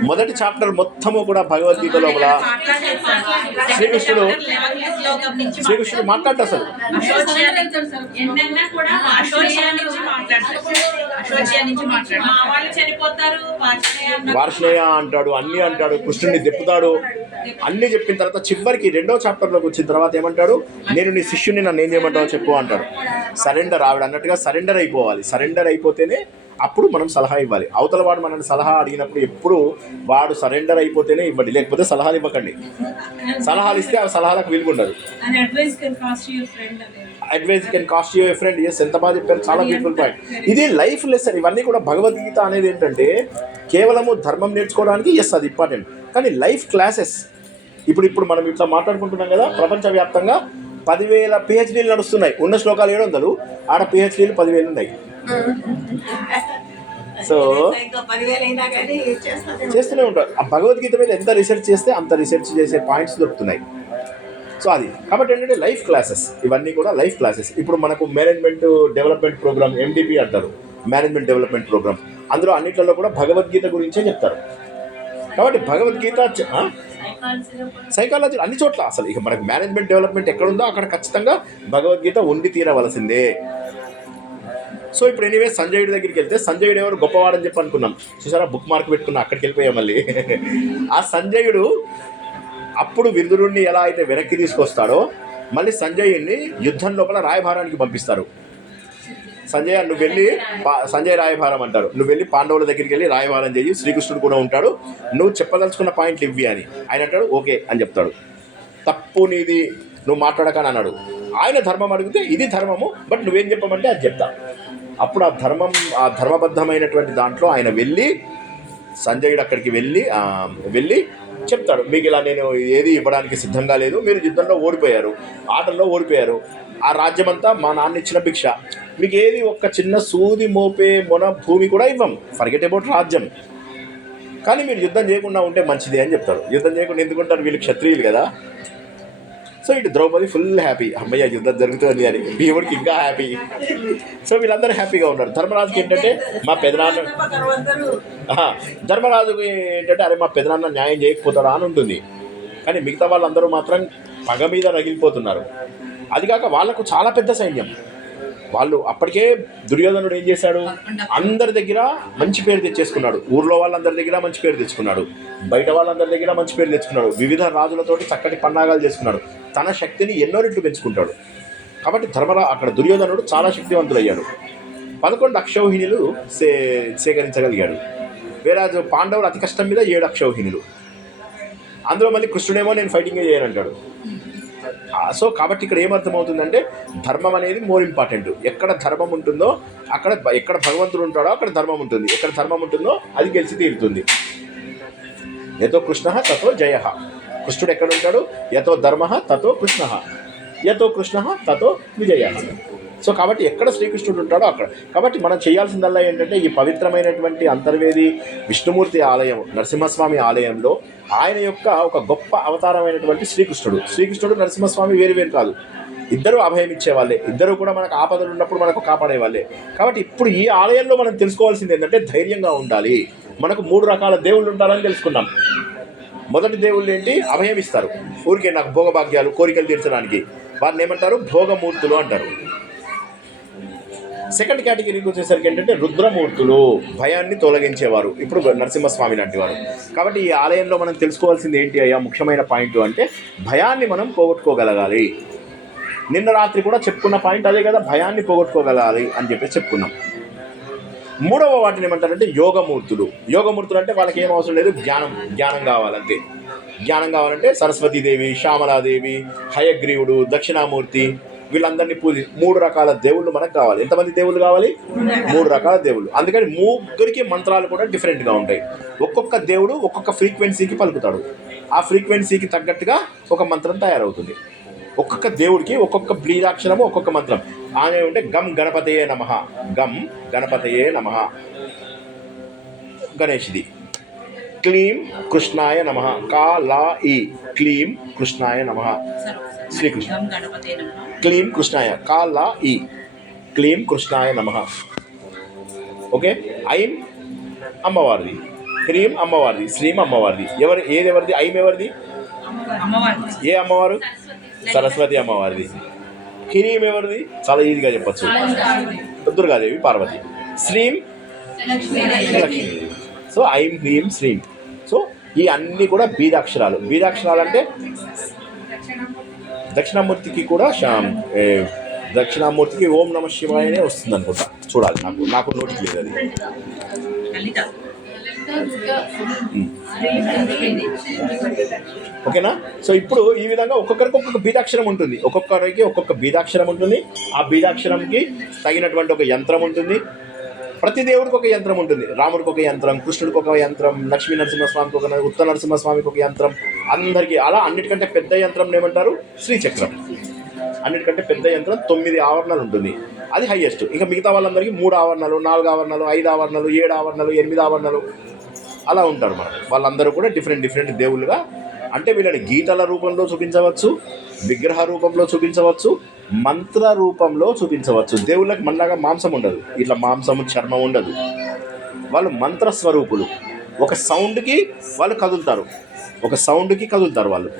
మొదటి చాప్టర్ మొత్తము కూడా భగవద్గీత లోపల శ్రీకృష్ణుడు మాట్లాడతాడు. అసలు వార్షణేయ అంటాడు, అన్ని అంటాడు, కృష్ణుడిని దెప్పుతాడు, అన్ని చెప్పిన తర్వాత చివరికి 2వ చాప్టర్లోకి వచ్చిన తర్వాత ఏమంటాడు, నేను నీ శిష్యుని నన్ను ఏం చేయమంటావో చెప్పు అంటాడు. సరెండర్, ఆవిడ అన్నట్టుగా సరెండర్ అయిపోవాలి. సరెండర్ అయిపోతేనే అప్పుడు మనం సలహా ఇవ్వాలి. అవతల వాడు మనల్ని సలహా అడిగినప్పుడు ఎప్పుడు వాడు సరెండర్ అయిపోతేనే ఇవ్వండి, లేకపోతే సలహాలు ఇవ్వకండి. సలహాలు ఇస్తే ఆ సలహాలకు విలువ ఉండదు. Advice can cost you a friend. Yes, ఎంత బాగా చెప్పారు, చాలా బ్యూటిఫుల్ పాయింట్. ఇది లైఫ్ లెసన్. ఇవన్నీ కూడా భగవద్గీత అనేది ఏంటంటే కేవలము ధర్మం నేర్చుకోవడానికి, ఎస్ అది ఇంపార్టెంట్, కానీ లైఫ్ క్లాసెస్. ఇప్పుడు మనం ఇట్లా మాట్లాడుకుంటున్నాం కదా, ప్రపంచవ్యాప్తంగా 10,000 PhDలు నడుస్తున్నాయి. ఉన్న శ్లోకాలు 700, ఆడ PhDలు 10,000 ఉన్నాయి. సో చేస్తూనే ఉంటారు. ఆ భగవద్గీత మీద ఎంత రీసెర్చ్ చేస్తే అంత రీసెర్చ్ చేసే పాయింట్స్ దొరుకుతున్నాయి. సో అది కాబట్టి ఏంటంటే లైఫ్ క్లాసెస్, ఇవన్నీ కూడా లైఫ్ క్లాసెస్. ఇప్పుడు మనకు మేనేజ్మెంట్ డెవలప్మెంట్ ప్రోగ్రామ్, MDP అంటారు, మేనేజ్మెంట్ డెవలప్మెంట్ ప్రోగ్రామ్. అందులో అన్నిట్లలో కూడా భగవద్గీత గురించే చెప్తారు. కాబట్టి భగవద్గీత, సైకాలజీ అన్ని చోట్ల అసలు ఇక మనకు మేనేజ్మెంట్ డెవలప్మెంట్ ఎక్కడుందో అక్కడ ఖచ్చితంగా భగవద్గీత ఉండి తీరవలసిందే. సో ఇప్పుడు ఎనీవే సంజయుడి దగ్గరికి వెళ్తే, సంజయుడు ఎవరు గొప్పవాడని చెప్పి అనుకున్నాం, చూసారా, బుక్ మార్క్ పెట్టుకున్నా, అక్కడికి వెళ్ళిపోయాం మళ్ళీ. ఆ సంజయుడు అప్పుడు విదురుణ్ణి ఎలా అయితే వెనక్కి తీసుకొస్తాడో మళ్ళీ సంజయుణ్ణి యుద్ధం లోపల రాయభారానికి పంపిస్తారు. సంజయ్ నువ్వు వెళ్ళి సంజయ్ రాయభారం అంటారు, నువ్వు వెళ్ళి పాండవుల దగ్గరికి వెళ్ళి రాయభారం చేయి, శ్రీకృష్ణుడు కూడా ఉంటాడు, నువ్వు చెప్పదలుచుకున్న పాయింట్లు ఇవ్వి అని. ఆయన అంటాడు ఓకే అని చెప్తాడు. తప్పు నీది, నువ్వు మాట్లాడకని అన్నాడు. ఆయన ధర్మం అడిగితే ఇది ధర్మము, బట్ నువ్వేం చెప్పమంటే అది చెప్తా. అప్పుడు ఆ ధర్మబద్ధమైనటువంటి దాంట్లో ఆయన వెళ్ళి సంజయుడు అక్కడికి వెళ్ళి చెప్తాడు, మీకు ఇలా నేను ఏది ఇవ్వడానికి సిద్ధంగా లేదు, మీరు యుద్ధంలో ఓడిపోయారు, ఆటల్లో ఓడిపోయారు, ఆ రాజ్యమంతా మా నాన్న ఇచ్చిన భిక్ష, మీకు ఏది ఒక్క చిన్న సూది మోపే మొన భూమి కూడా ఇవ్వం, ఫర్గెట్ అబౌట్ రాజ్యం, కానీ మీరు యుద్ధం చేయకుండా ఉంటే మంచిది అని చెప్తాడు. యుద్ధం చేయకుండా ఎందుకుంటారు, వీళ్ళు క్షత్రియులు కదా. సో ఇటు ద్రౌపది ఫుల్ హ్యాపీ, అమ్మయ్య యుద్ధం జరుగుతుంది అని. భీముడికి ఇంకా హ్యాపీ. సో వీళ్ళందరూ హ్యాపీగా ఉన్నారు. ధర్మరాజుకి ఏంటంటే మా పెదనాన్న, ధర్మరాజుకి ఏంటంటే అరే మా పెదనాన్న న్యాయం చేయకపోతాడా అని ఉంటుంది. కానీ మిగతా వాళ్ళందరూ మాత్రం పగ మీద రగిలిపోతున్నారు. అది కాక వాళ్ళకు చాలా పెద్ద సైన్యం. వాళ్ళు అప్పటికే దుర్యోధనుడు ఏం చేశాడు, అందరి దగ్గర మంచి పేరు తెచ్చేసుకున్నాడు, ఊర్లో వాళ్ళందరి దగ్గర మంచి పేరు తెచ్చుకున్నాడు, బయట వాళ్ళందరి దగ్గర మంచి పేరు తెచ్చుకున్నాడు, వివిధ రాజులతోటి చక్కటి పన్నాగాలు చేసుకున్నాడు, తన శక్తిని ఎన్నో రెట్లు పెంచుకుంటాడు. కాబట్టి అక్కడ దుర్యోధనుడు చాలా శక్తివంతులయ్యాడు. 11 అక్షౌహిణులు సేకరించగలిగాడు. వేరే పాండవులు అతి కష్టం మీద 7 అక్షౌహిణులు. అందులో మళ్ళీ కృష్ణుడేమో నేను ఫైటింగే చేయనంటాడు. సో కాబట్టి ఇక్కడ ఏమర్థమవుతుందంటే ధర్మం అనేది మోర్ ఇంపార్టెంట్. ఎక్కడ ధర్మం ఉంటుందో ఎక్కడ భగవంతుడు ఉంటాడో అక్కడ ధర్మం ఉంటుంది, ఎక్కడ ధర్మం ఉంటుందో అది గెలిచి తీరుతుంది. యతో కృష్ణ తతో జయ. కృష్ణుడు ఎక్కడ ఉంటాడు, యతో ధర్మ తతో కృష్ణ, యతో కృష్ణ తతో విజయ. సో కాబట్టి ఎక్కడ శ్రీకృష్ణుడు ఉంటాడో అక్కడ. కాబట్టి మనం చేయాల్సిందల్లా ఏంటంటే ఈ పవిత్రమైనటువంటి అంతర్వేది విష్ణుమూర్తి ఆలయం, నరసింహస్వామి ఆలయంలో ఆయన యొక్క ఒక గొప్ప అవతారమైనటువంటి శ్రీకృష్ణుడు నరసింహస్వామి వేరు కాదు, ఇద్దరు అభయం ఇచ్చేవాళ్ళే, ఇద్దరు కూడా మనకు ఆపదలు ఉన్నప్పుడు మనకు కాపాడేవాళ్ళే. కాబట్టి ఇప్పుడు ఈ ఆలయంలో మనం తెలుసుకోవాల్సింది ఏంటంటే ధైర్యంగా ఉండాలి. మనకు 3 రకాల దేవుళ్ళు ఉంటారని తెలుసుకున్నాం. మొదటి దేవుళ్ళు ఏంటి, అభయం ఇస్తారు, ఊరికే నాకు భోగభాగ్యాలు కోరికలు తీర్చడానికి, వారిని ఏమంటారు, భోగమూర్తులు అంటారు. సెకండ్ కేటగిరీకి వచ్చేసరికి ఏంటంటే రుద్రమూర్తులు, భయాన్ని తొలగించేవారు, ఇప్పుడు నరసింహస్వామి లాంటి వారు. కాబట్టి ఈ ఆలయంలో మనం తెలుసుకోవాల్సింది ఏంటి అయ్యా ముఖ్యమైన పాయింట్ అంటే భయాన్ని మనం పోగొట్టుకోగలగాలి. నిన్న రాత్రి కూడా చెప్పుకున్న పాయింట్ అదే కదా, భయాన్ని పోగొట్టుకోగలగాలి అని చెప్పేసి చెప్పుకున్నాం. 3వ వాటిని ఏమంటారంటే యోగమూర్తులు. యోగమూర్తులు అంటే వాళ్ళకి ఏం అవసరం లేదు, జ్ఞానం కావాలంతే. జ్ఞానం కావాలంటే సరస్వతీదేవి, శ్యామలాదేవి, హయగ్రీవుడు, దక్షిణామూర్తి, వీళ్ళందరినీ 3 రకాల దేవుళ్ళు మనకు కావాలి. ఎంతమంది దేవుళ్ళు కావాలి, 3 రకాల దేవుళ్ళు. అందుకని 3కి మంత్రాలు కూడా డిఫరెంట్గా ఉంటాయి. ఒక్కొక్క దేవుడు ఒక్కొక్క ఫ్రీక్వెన్సీకి పలుకుతాడు, ఆ ఫ్రీక్వెన్సీకి తగ్గట్టుగా ఒక మంత్రం తయారవుతుంది. ఒక్కొక్క దేవుడికి ఒక్కొక్క బీజాక్షరము ఒక్కొక్క మంత్రం. ఆమె ఉంటే గం గణపతయే నమః, గం గణపతయే నమః గణేష్ది. క్లీం కృష్ణాయ నమః, కా లా ఈ, క్లీం కృష్ణాయ నమః శ్రీకృష్ణ. క్లీం కృష్ణాయ, కా లా ఈ, క్లీం కృష్ణాయ నమః. ఓకే. ఐం అమ్మవారిది, హ్రీం అమ్మవారిది, శ్రీం అమ్మవారిది. ఏదెవరిది, ఐం ఎవరిది, ఏ అమ్మవారు, సరస్వతి అమ్మవారిది. హ్రీం ఎవరిది, చాలా ఈజీగా చెప్పచ్చు, దుర్గాదేవి పార్వతి. శ్రీం లక్ష్మీ. సో ఐం హ్రీం శ్రీం. సో ఈ అన్నీ కూడా బీజాక్షరాలు. బీజాక్షరాలు అంటే దక్షిణామూర్తికి కూడా దక్షిణామూర్తికి ఓం నమ శివాయనే వస్తుంది అనుకుంటా, చూడాలి, నాకు నోటికి లేదు అది. ఓకేనా. సో ఇప్పుడు ఈ విధంగా ఒక్కొక్కరికి ఒక్కొక్క బీజాక్షరం ఉంటుంది, ఒక్కొక్కరికి ఒక్కొక్క బీజాక్షరం ఉంటుంది. ఆ బీజాక్షరంకి తగినటువంటి ఒక యంత్రం ఉంటుంది. ప్రతి దేవుడికి ఒక యంత్రం ఉంటుంది. రాముడికి ఒక యంత్రం, కృష్ణుడికి ఒక యంత్రం, లక్ష్మీ నరసింహస్వామికి ఒక, ఉత్తర నరసింహస్వామికి ఒక యంత్రం, అందరికీ. అలా అన్నిటికంటే పెద్ద యంత్రం ఏమంటారు, శ్రీచక్రం. అన్నిటికంటే పెద్ద యంత్రం 9 ఆవరణలు ఉంటుంది, అది హైయెస్ట్. ఇంకా మిగతా వాళ్ళందరికీ 3 ఆవరణలు, 4 ఆవరణలు, 5 ఆవరణలు, 7 ఆవరణలు, 8 ఆవరణలు అలా ఉంటారు. వాళ్ళందరూ కూడా డిఫరెంట్ దేవుళ్ళుగా, అంటే వీళ్ళని గీతల రూపంలో చూపించవచ్చు, విగ్రహ రూపంలో చూపించవచ్చు, మంత్ర రూపంలో చూపించవచ్చు. దేవుళ్ళకి మనలాగా మాంసం ఉండదు, ఇట్లా మాంసము చర్మం ఉండదు. వాళ్ళు మంత్రస్వరూపులు. ఒక సౌండ్కి వాళ్ళు కదులుతారు, వాళ్ళు.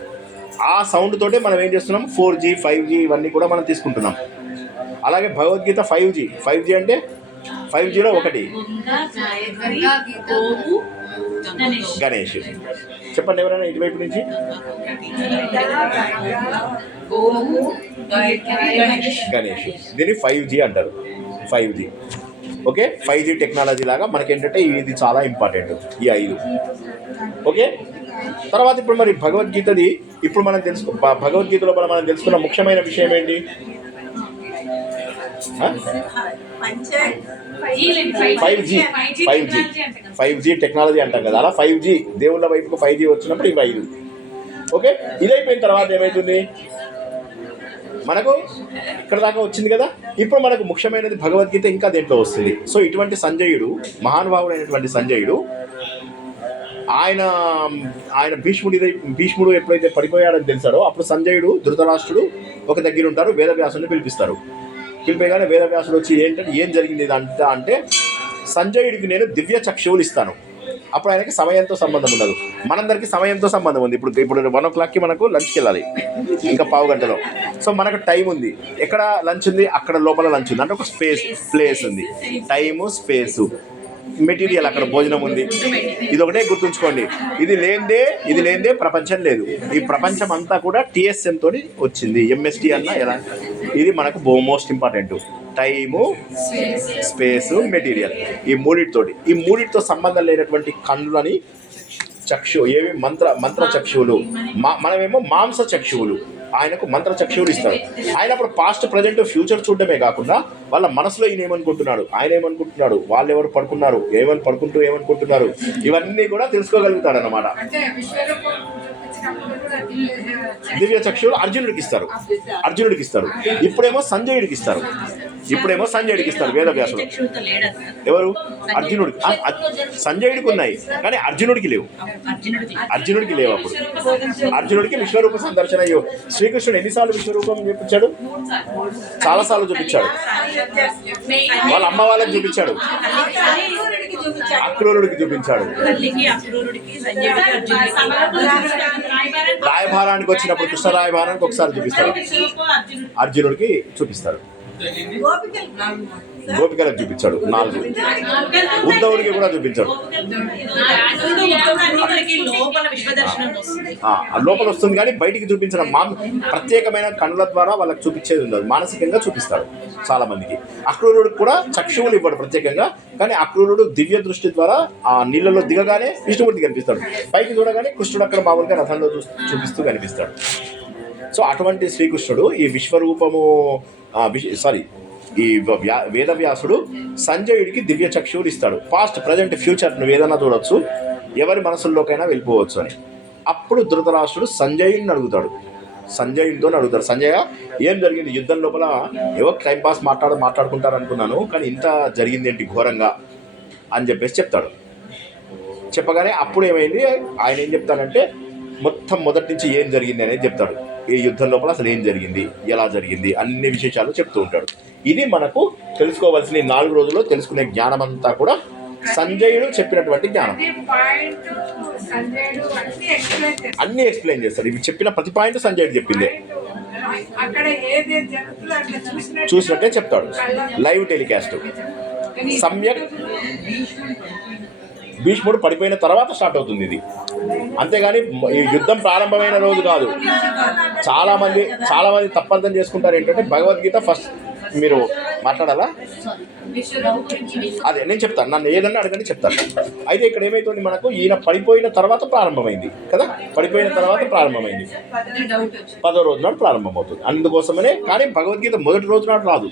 ఆ సౌండ్ తోటే మనం ఏం చేస్తున్నాం, 4G 5G ఇవన్నీ కూడా మనం తీసుకుంటున్నాం. అలాగే భగవద్గీత 5G అంటే 5Gలో ఒకటి గోవు గణేష్ గణేష్. చెప్పండి ఎవరైనా ఇటువైపు నుంచి. గోవు గణేష్. గణేష్. దీన్ని 5G అంటారు. 5G. ఓకే, 5G టెక్నాలజీ లాగా మనకేంటంటే ఇది చాలా ఇంపార్టెంట్ ఈ 5. ఓకే, తర్వాత ఇప్పుడు మరి భగవద్గీతది ఇప్పుడు మనం భగవద్గీతలో మనం తెలుసుకున్న ముఖ్యమైన విషయం ఏంటి? 5G టెక్నాలజీ అంటాం కదా, అలా 5G దేవుళ్ళ వైపుకు 5G వచ్చినప్పుడు ఇవి 5. ఓకే, ఇదైపోయిన తర్వాత ఏమవుతుంది మనకు ఇక్కడ దాకా వచ్చింది కదా. ఇప్పుడు మనకు ముఖ్యమైనది భగవద్గీత ఇంకా దేంట్లో వస్తుంది. సో ఇటువంటి సంజయుడు, మహానుభావుడైనటువంటి సంజయుడు, ఆయన భీష్ముడు ఎప్పుడైతే పడిపోయాడని తెలిసాడో అప్పుడు సంజయుడు, ధృతరాష్ట్రుడు ఒక దగ్గర ఉంటారు. వేదవ్యాసుని పిలిపిస్తారు. పిలిపేగానే వేదవ్యాసుడు వచ్చి ఏం జరిగింది ఇదంతా అంటే, సంజయుడికి నేను దివ్య చక్షువులు ఇస్తాను. అప్పుడు ఆయనకి సమయంతో సంబంధం ఉండదు. మనందరికీ సమయంతో సంబంధం ఉంది. ఇప్పుడు 1 o'clockకి మనకు లంచ్కి వెళ్ళాలి, ఇంకా పావు గంటలో. సో మనకు టైం ఉంది. ఎక్కడ లంచ్ ఉంది? అక్కడ లోపల లంచ్ ఉంది. అంటే ఒక ప్లేస్ ఉంది. టైము, స్పేసు, మెటీరియల్, అక్కడ భోజనం ఉంది. ఇది ఒకటే గుర్తుంచుకోండి. ఇది లేనిదే ప్రపంచం లేదు. ఈ ప్రపంచం అంతా కూడా TSM తోని వచ్చింది. MST అన్న ఎలా, ఇది మనకు most important. Time, space, material, ఈ మూడిటితో సంబంధం లేనటువంటి కన్నులని ఏవి మంత్ర చక్షువులు, మనమేమో మాంస చక్షువులు. ఆయనకు మంత్ర చక్షువులు ఇస్తాడు. ఆయన అప్పుడు పాస్ట్, ప్రజెంట్, ఫ్యూచర్ చూడడమే కాకుండా వాళ్ళ మనసులో ఆయన ఏమనుకుంటున్నాడు, వాళ్ళు ఎవరు పడుకుంటూ ఏమనుకుంటున్నారు, ఇవన్నీ కూడా తెలుసుకోగలుగుతాడు అన్నమాట. దివ్య చక్షువులు అర్జునుడికి ఇస్తారు. ఇప్పుడేమో సంజయుడికి ఇస్తారు. వేదవ్యాసుడు. ఎవరు? అర్జునుడికి. సంజయుడికి ఉన్నాయి కానీ అర్జునుడికి లేవు. అప్పుడు అర్జునుడికి విశ్వరూప సందర్శన. శ్రీకృష్ణుడు ఎన్నిసార్లు విశ్వరూపం చూపించాడు? చాలా సార్లు చూపించాడు. వాళ్ళ అమ్మ వాళ్ళకి చూపించాడు, అక్రూరుడికి చూపించాడు. రాయభారానికి వచ్చినప్పుడు, కృష్ణ రాయభారానికి ఒకసారి చూపిస్తాడు, అర్జునుడికి చూపిస్తాడు. గోపికలకు చూపించాడు 4. ఉద్ధవుడికి కూడా చూపించాడు. లోపల వస్తుంది కానీ బయటికి చూపించడం ప్రత్యేకమైన కన్నుల ద్వారా వాళ్ళకి చూపించేది ఉండదు. మానసికంగా చూపిస్తాడు చాలా మందికి. అక్రూరుడికి కూడా చక్షువులు ఇవ్వడు ప్రత్యేకంగా, కానీ అక్రూరుడు దివ్య దృష్టి ద్వారా ఆ నీళ్ళలో దిగగానే విష్ణుమూర్తి కనిపిస్తాడు. పైకి చూడగానే కృష్ణుడు అక్కడ మామూలుగా రథంలో చూపిస్తూ కనిపిస్తాడు. సో అటువంటి శ్రీకృష్ణుడు ఈ విశ్వరూపము ఈ వేదవ్యాసుడు సంజయుడికి దివ్య చక్షువులు ఇస్తాడు. పాస్ట్, ప్రజెంట్, ఫ్యూచర్ నువ్వు ఏదైనా చూడొచ్చు, ఎవరి మనసుల్లోకైనా వెళ్ళిపోవచ్చు అని. అప్పుడు ధృతరాష్ట్రుడు సంజయుడిని అడుగుతాడు. సంజయ ఏం జరిగింది యుద్ధం లోపల? ఏవో టైంపాస్ మాట్లాడుకుంటారు అనుకున్నాను, కానీ ఇంత జరిగింది ఏంటి ఘోరంగా అని చెప్పేసి చెప్తాడు. చెప్పగానే అప్పుడు ఏమైంది, ఆయన ఏం చెప్తాడంటే మొత్తం మొదటి నుంచి ఏం జరిగింది అనేది చెప్తాడు. ఈ యుద్ధం లోపల అసలు ఏం జరిగింది, ఎలా జరిగింది, అన్ని విశేషాలు చెప్తూ ఉంటాడు. ఇది మనకు తెలుసుకోవాల్సిన 4 రోజుల్లో తెలుసుకునే జ్ఞానం అంతా కూడా సంజయుడు చెప్పినటువంటి జ్ఞానం. అన్ని ఎక్స్ప్లెయిన్ చేస్తాడు. ఇవి చెప్పిన ప్రతి పాయింట్ సంజయుడు చెప్పిందే. చూసినట్టే చెప్తాడు. Live telecast. సమ్యక్. భీష్ముడు పడిపోయిన తర్వాత స్టార్ట్ అవుతుంది ఇది, అంతేగాని ఈ యుద్ధం ప్రారంభమైన రోజు కాదు. చాలా మంది తప్పర్థం చేసుకుంటారు. ఏంటంటే భగవద్గీత ఫస్ట్ మీరు మాట్లాడాలా? అదే నేను చెప్తాను, నన్ను ఏదన్నా అడగండి చెప్తాను. అయితే ఇక్కడ ఏమైతుంది, మనకు ఈయన పడిపోయిన తర్వాత ప్రారంభమైంది కదా, పడిపోయిన తర్వాత ప్రారంభమైంది. 10వ రోజు నాడు ప్రారంభమవుతుంది. అందుకోసమనే, కానీ భగవద్గీత మొదటి రోజు నాడు రాదు.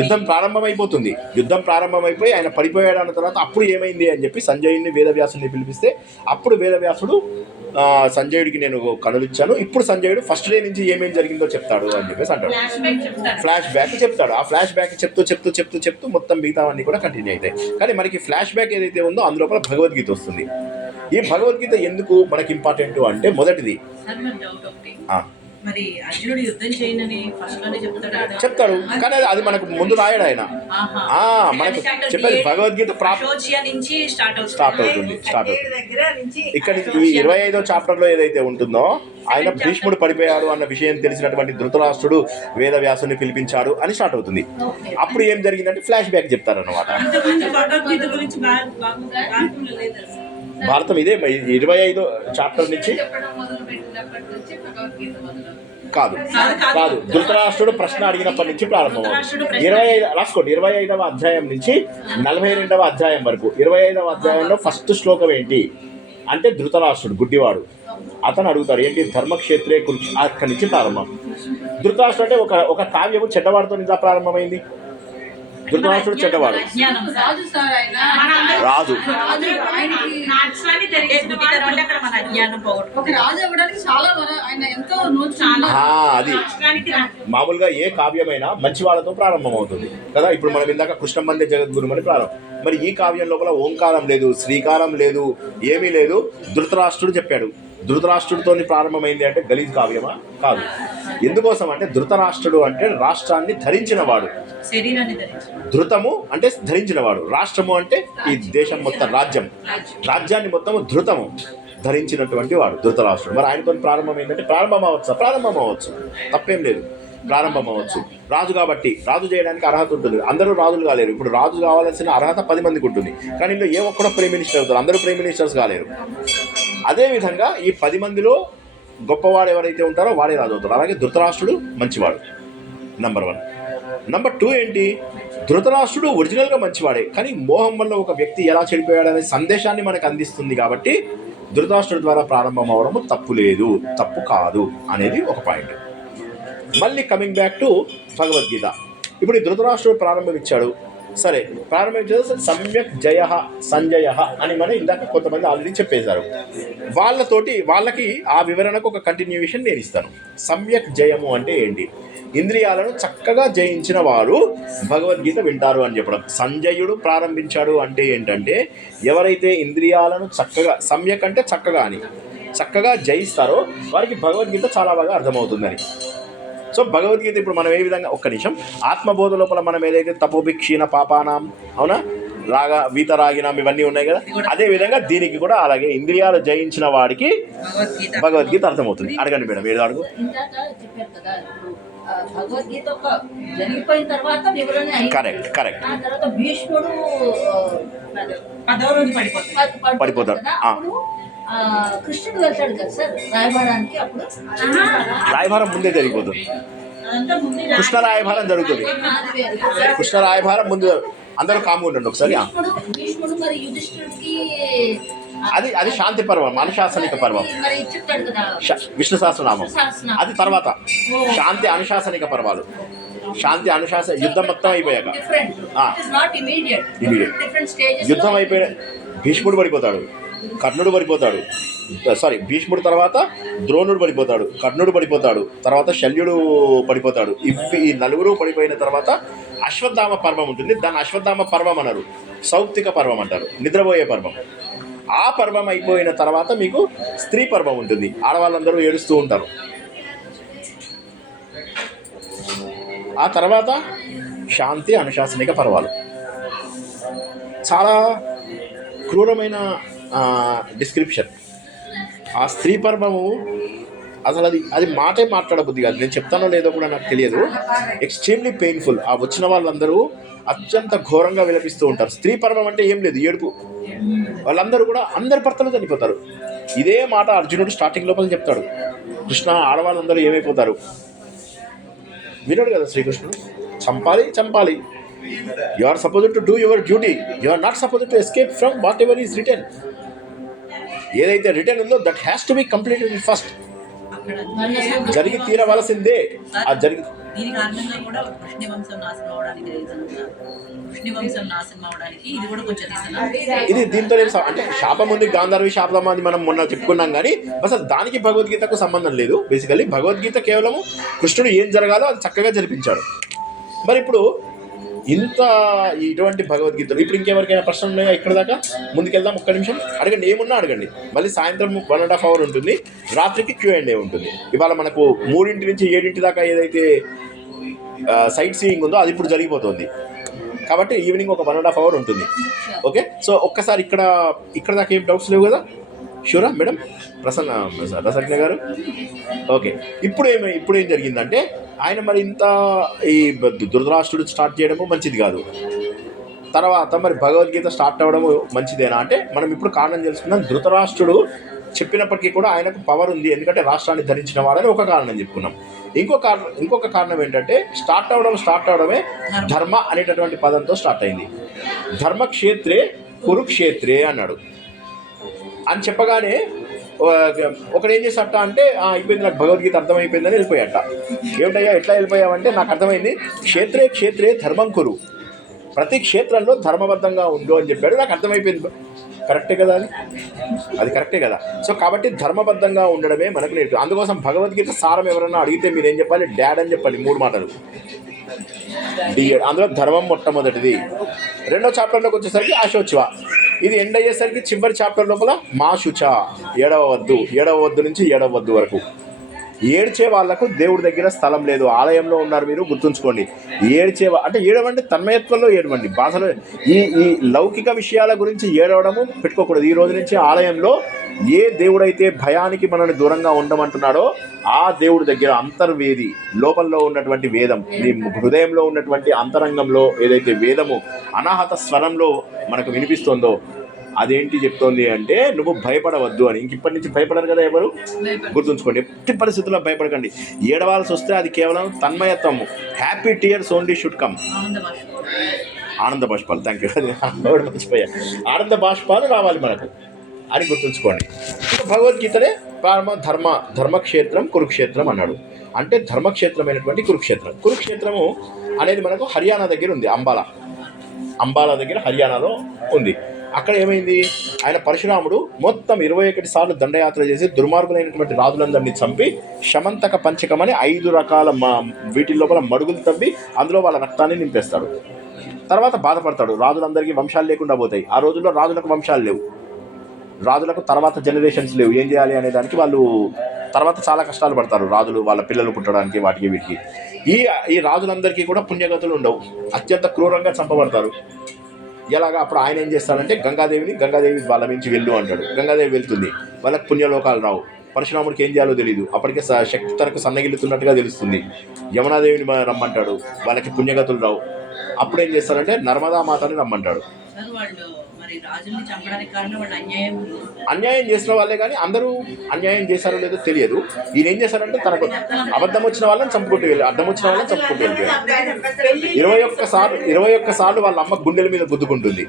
యుద్ధం ప్రారంభమైపోతుంది. యుద్ధం ప్రారంభమైపోయి ఆయన పడిపోయాడు అన్న తర్వాత అప్పుడు ఏమైంది అని చెప్పి సంజయుడిని, వేదవ్యాసుని పిలిపిస్తే అప్పుడు వేదవ్యాసుడు సంజయుడికి నేను కనులిచ్చాను, ఇప్పుడు సంజయుడు ఫస్ట్ డే నుంచి ఏమేం జరిగిందో చెప్తాడు అని చెప్పేసి అంటాడు. ఫ్లాష్ బ్యాక్ చెప్తాడు. ఆ ఫ్లాష్ బ్యాక్ చెప్తూ మొత్తం మిగతావన్నీ కూడా కంటిన్యూ అవుతాయి. కానీ మనకి ఫ్లాష్ బ్యాక్ ఏదైతే ఉందో అందులోపల భగవద్గీత వస్తుంది. ఈ భగవద్గీత ఎందుకు మనకి ఇంపార్టెంట్ అంటే, మొదటిది మరి అర్జునుడు యుద్ధం చేయనని ఫస్ట్ లోనే చెప్తాడు కానీ అది మనకు ముందు రాయడు ఆయన. మనకు చెప్పేది భగవద్గీత నుంచి స్టార్ట్ అవుతుంది. దగ్గర నుంచి ఇక్కడ ఈ 25వ చాప్టర్ లో ఏదైతే ఉంటుందో ఆయన భీష్ముడు పడిపోయాడు అన్న విషయం తెలిసినటువంటి ధృతరాష్ట్రుడు వేదవ్యాసుని పిలిపించాడు అని స్టార్ట్ అవుతుంది. అప్పుడు ఏం జరిగిందంటే ఫ్లాష్ బ్యాక్ చెప్తారు అన్నమాట. భారతం ఇదే 25వ చాప్టర్ నుంచి కాదు ధృతరాష్ట్రుడు ప్రశ్న అడిగినప్పటి నుంచి ప్రారంభం. 25వ అధ్యాయం నుంచి 42వ అధ్యాయం వరకు. 25వ అధ్యాయంలో ఫస్ట్ శ్లోకం ఏంటి అంటే ధృతరాష్ట్రుడు గుడ్డివాడు అతను అడుగుతాడు ఏంటి ధర్మక్షేత్రే కురుక్ష. అక్కడి నుంచి ప్రారంభం. ధృతరాష్ట్రుడు అంటే ఒక కావ్యము చెడ్డవాడితో నిజా ప్రారంభమైంది. ధృతరాష్ట్రుడు చెడ్డవాడు రాజు. అది మామూలుగా ఏ కావ్యమైనా మంచి వాళ్ళతో ప్రారంభం అవుతుంది కదా. ఇప్పుడు మనం ఇందాక కృష్ణమందే జగద్గురు అని ప్రారంభం. మరి ఈ కావ్యం లోపల ఓంకారం లేదు, శ్రీకారం లేదు, ఏమీ లేదు. ధృతరాష్ట్రుడు చెప్పాడు. ధృతరాష్ట్రుడితో ప్రారంభమైంది అంటే గలీజ్ కావ్యమా? కాదు. ఎందుకోసం అంటే ధృతరాష్ట్రుడు అంటే రాష్ట్రాన్ని ధరించినవాడు. ధృతము అంటే ధరించినవాడు, రాష్ట్రము అంటే ఈ దేశం మొత్తం రాజ్యాన్ని మొత్తము ధృతము ధరించినటువంటి వాడు ధృతరాష్ట్రుడు. మరి ఆయనతో ప్రారంభమైందంటే ప్రారంభం అవ్వచ్చు, తప్పేం లేదు, ప్రారంభం అవ్వచ్చు. రాజు కాబట్టి రాజు చేయడానికి అర్హత ఉంటుంది. అందరూ రాజులు కాలేరు. ఇప్పుడు రాజు కావాల్సిన అర్హత 10 మందికి ఉంటుంది. కానీ ఇందులో ఏ ఒక్కడో ప్రైమ్ మినిస్టర్ అవుతారు. అందరూ ప్రైమ్ మినిస్టర్స్ కాలేరు. అదేవిధంగా ఈ 10 మందిలో గొప్పవాడు ఎవరైతే ఉంటారో వాడే రాజు అవుతారు. అలాగే ధృతరాష్ట్రుడు మంచివాడు నంబర్ 1. నంబర్ 2 ఏంటి? ధృతరాష్ట్రుడు ఒరిజినల్గా మంచివాడే, కానీ మోహం వల్ల ఒక వ్యక్తి ఎలా చెడిపోయాడనే సందేశాన్ని మనకు అందిస్తుంది. కాబట్టి ధృతరాష్ట్రుడి ద్వారా ప్రారంభం అవడము తప్పు కాదు అనేది ఒక పాయింట్. మళ్ళీ కమింగ్ బ్యాక్ టు భగవద్గీత. ఇప్పుడు ఈ ధృతరాష్ట్రుడు ప్రారంభమిచ్చాడు. సరే, ప్రారంభించేది సమ్యక్ జయ సంజయ అని మనం ఇందాక కొంతమంది ఆల్రెడీ చెప్పేశారు. వాళ్ళకి ఆ వివరణకు ఒక కంటిన్యూషన్ నేను ఇస్తాను. సమ్యక్ జయము అంటే ఏంటి? ఇంద్రియాలను చక్కగా జయించిన వారు భగవద్గీత వింటారు అని చెప్పడం. సంజయుడు ప్రారంభించాడు అంటే ఏంటంటే ఎవరైతే ఇంద్రియాలను చక్కగా, సమ్యక్ అంటే చక్కగా జయిస్తారో వారికి భగవద్గీత చాలా బాగా అర్థమవుతుందని. సో భగవద్గీత ఇప్పుడు మనం ఏ విధంగా, ఒక్క నిమిషం, ఆత్మబోధ లోపల మనం ఏదైతే తపోభిక్షీణ పాపానాం, అవునా, వీతరాగినాం ఇవన్నీ ఉన్నాయి కదా, అదే విధంగా దీనికి కూడా అలాగే ఇంద్రియాలు జయించిన వాడికి భగవద్గీత అర్థమవుతుంది. అడగండి మేడం, ఏదో అడుగు. భగవద్గీత ఒక జరిగిపోయిన తర్వాత వివరణ కరెక్ట్ ఆ తర్వాత భీష్ముడు 10వ రోజు పడిపోతాడు. కృష్ణుడు వెళ్తాడు కదా సార్ రాయబారానికి. అప్పుడు రాయబారం ముందే జరిగిపోతుంది. కృష్ణ రాయబారం జరుగుతుంది. కృష్ణ రాయబారం ముందు అందరూ కాము ఉండండి ఒకసారి. భీష్ముడు మరి యుధిష్ఠుడికి అది శాంతి పర్వం, అనుశాసనిక పర్వం, విష్ణు సహస్రనామం. అది తర్వాత శాంతి అనుశాసనిక పర్వాలు. శాంతి అనుశాసన యుద్ధం మొత్తం అయిపోయాక, యుద్ధం అయిపోయిన భీష్ముడు పడిపోతాడు, కర్ణుడు పడిపోతాడు. భీష్ముడు తర్వాత ద్రోణుడు పడిపోతాడు, కర్ణుడు పడిపోతాడు, తర్వాత శల్యుడు పడిపోతాడు. ఈ నలుగురు పడిపోయిన తర్వాత అశ్వత్థామ పర్వం ఉంటుంది. దాన్ని అశ్వత్థామ పర్వం అనరు, సౌప్తిక పర్వం అంటారు, నిద్రపోయే పర్వం. ఆ పర్వం అయిపోయిన తర్వాత మీకు స్త్రీ పర్వం ఉంటుంది. ఆడవాళ్ళందరూ ఏడుస్తూ ఉంటారు. ఆ తర్వాత శాంతి అనుశాసనిక పర్వాలు. చాలా క్రూరమైన డిస్క్రిప్షన్. ఆ స్త్రీ పర్వము అసలు అది మాటే మాట్లాడబుద్ది కాదు. నేను చెప్తానో లేదో కూడా నాకు తెలియదు. Extremely painful. ఆ వచ్చిన వాళ్ళందరూ అత్యంత ఘోరంగా విలపిస్తూ ఉంటారు. స్త్రీ పర్వం అంటే ఏం లేదు, ఏడుపు. వాళ్ళందరూ కూడా అందరి భర్తలు చనిపోతారు. ఇదే మాట అర్జునుడు స్టార్టింగ్ లోపల చెప్తాడు. కృష్ణ, ఆడవాళ్ళందరూ ఏమైపోతారు వినడు కదా శ్రీకృష్ణుడు. చంపాలి. You are supposed to do your duty. You are not supposed to escape from whatever is return. ఏదైతే రిటర్న్ ఉందో that has to be completed first. జరిగి తీరవలసిందే. దీని కారణంగా కూడా కృష్ణవంశం నాశనం అవడానికి ఇది కూడా కొంచెం ఇది దీంతో అంటే శాపం ఉంది, గాంధర్వి శాపం అని మనం మొన్న చెప్పుకున్నాం. కానీ అసలు దానికి భగవద్గీతకు సంబంధం లేదు. బేసికలీ భగవద్గీత కేవలము కృష్ణుడు ఏం జరగాలో అది చక్కగా జరిపించాడు. మరి ఇప్పుడు ఇంత ఇటువంటి భగవద్గీతలు ఇప్పుడు ఇంకెవరికైనా ప్రశ్నలు ఉన్నాయా ఇక్కడ దాకా? ముందుకెళ్దాం, ఒక్క నిమిషం అడగండి, ఏమున్నా అడగండి. మళ్ళీ సాయంత్రం 1.5 hour ఉంటుంది, రాత్రికి Q&A ఉంటుంది. ఇవాళ మనకు 3 నుంచి 7 దాకా ఏదైతే సైట్ సీయింగ్ ఉందో అది ఇప్పుడు జరిగిపోతుంది. కాబట్టి ఈవినింగ్ ఒక 1.5 hour ఉంటుంది. ఓకే, సో ఒక్కసారి ఇక్కడ దాకా ఏం డౌట్స్ లేవు కదా? షూరా మేడం? రసజ్ఞ గారు ఓకే. ఇప్పుడు ఏం జరిగిందంటే ఆయన మరి ఇంత ఈ ధృతరాష్ట్రుడు స్టార్ట్ చేయడము మంచిది కాదు, తర్వాత మరి భగవద్గీత స్టార్ట్ అవ్వడము మంచిదేనా అంటే మనం ఇప్పుడు కారణం తెలుసుకున్నాం. ధృతరాష్ట్రుడు చెప్పినప్పటికీ కూడా ఆయనకు పవర్ ఉంది, ఎందుకంటే రాష్ట్రాన్ని ధరించిన వాడని ఒక కారణం చెప్పుకున్నాం. ఇంకొక కారణం ఏంటంటే స్టార్ట్ అవడమే ధర్మ అనేటటువంటి పదంతో స్టార్ట్ అయింది. ధర్మక్షేత్రే కురుక్షేత్రే అన్నాడు అని చెప్పగానే ఒకడు ఏం చేశాట అంటే అయిపోయింది, నాకు భగవద్గీత అర్థమైపోయిందని వెళ్ళిపోయాట. ఏమిటయ్యా ఎట్లా వెళ్ళిపోయావంటే నాకు అర్థమైంది, క్షేత్రే ధర్మం కురు, ప్రతి క్షేత్రంలో ధర్మబద్ధంగా ఉండు అని చెప్పాడు. నాకు అర్థమైపోయింది. కరెక్టే కదా? అది కరెక్టే కదా. సో కాబట్టి ధర్మబద్ధంగా ఉండడమే మనకు నేర్పి. అందుకోసం భగవద్గీత సారం ఎవరన్నా అడిగితే మీరు ఏం చెప్పాలి? డాడ్ అని చెప్పాలి, 3 మాటలు. అందులో ధర్మం మొట్టమొదటిది. 2వ చాప్టర్లోకి వచ్చేసరికి అశోచ్వ, ఇది ఎండ్ అయ్యేసరికి చివరి చాప్టర్ లోపల మా శుచ, 7వ వద్దు నుంచి 7వ వద్దు వరకు. ఏడ్చే వాళ్లకు దేవుడి దగ్గర స్థలం లేదు, ఆలయంలో ఉన్నారు మీరు గుర్తుంచుకోండి. అంటే ఏడవండి, తన్మయత్వంలో ఏడవండి, బాధలో ఈ లౌకిక విషయాల గురించి ఏడవడము పెట్టుకోకూడదు. ఈ రోజు నుంచి ఆలయంలో ఏ దేవుడైతే భయానికి మనల్ని దూరంగా ఉండమంటున్నాడో ఆ దేవుడి దగ్గర అంతర్వేది, లోపంలో ఉన్నటువంటి వేదం, నీ హృదయంలో ఉన్నటువంటి అంతరంగంలో ఏదైతే వేదము అనాహత స్వరంలో మనకు వినిపిస్తుందో అదేంటి చెప్తోంది అంటే నువ్వు భయపడవద్దు అని. ఇప్పటి నుంచి భయపడరు కదా ఎవరు, గుర్తుంచుకోండి. ఎట్టి పరిస్థితుల్లో భయపడకండి. ఏడవాల్సి వస్తే అది కేవలం తన్మయత్వము. Happy tears only should come. ఆనంద బాష్పాలు, థ్యాంక్ యూ, మర్చిపోయా. ఆనంద బాష్పాలు రావాలి మనకు అని గుర్తుంచుకోండి. ఇంకా భగవద్గీతనే ధర్మక్షేత్రం కురుక్షేత్రం అన్నాడు. అంటే ధర్మక్షేత్రమైనటువంటి కురుక్షేత్రము అనేది మనకు హర్యానా దగ్గర ఉంది. అంబాలా దగ్గర హర్యానాలో ఉంది. అక్కడ ఏమైంది, ఆయన పరశురాముడు మొత్తం 21 సార్లు దండయాత్ర చేసి దుర్మార్గులైనటువంటి రాజులందరినీ చంపి శమంతక పంచకం అని 5 రకాల వీటి లోపల మడుగులు తవ్వి అందులో వాళ్ళ రక్తాన్ని నింపేస్తాడు. తర్వాత బాధపడతాడు, రాజులందరికీ వంశాలు లేకుండా పోతాయి. ఆ రోజుల్లో రాజులకు వంశాలు లేవు, రాజులకు తర్వాత జనరేషన్స్ లేవు. ఏం చేయాలి అనే దానికి వాళ్ళు తర్వాత చాలా కష్టాలు పడతారు రాజులు, వాళ్ళ పిల్లలు పుట్టడానికి, వాటికి వీటికి. ఈ రాజులందరికీ కూడా పుణ్యగతులు ఉండవు, అత్యంత క్రూరంగా చంపబడతారు. ఎలాగా? అప్పుడు ఆయన ఏం చేస్తాడంటే గంగాదేవి వాళ్ళ నుంచి వెళ్ళు అంటాడు. గంగాదేవి వెళ్తుంది, వాళ్ళకి పుణ్యలోకాలు రావు. పరశురాముడికి ఏం చేయాలో తెలియదు. అప్పటికే శక్తి తనకు సన్నగిల్లుతున్నట్టుగా తెలుస్తుంది. యమునాదేవిని రమ్మంటాడు, వాళ్ళకి పుణ్యగతులు రావు. అప్పుడు ఏం చేస్తారంటే నర్మదా మాతని రమ్మంటాడు. అన్యాయం చేసిన వాళ్ళే కానీ అందరూ అన్యాయం చేశారో లేదో తెలియదు. ఈయన ఏం చేశారంటే తనకు అబద్ధం వచ్చిన వాళ్ళని చంపుకుంటూ వెళ్ళారు, అర్థం వచ్చిన వాళ్ళని చంపుకుంటూ వెళ్ళిపోయారు. 21 సార్లు వాళ్ళ అమ్మ గుండెల మీద గుద్దుకుంటుంది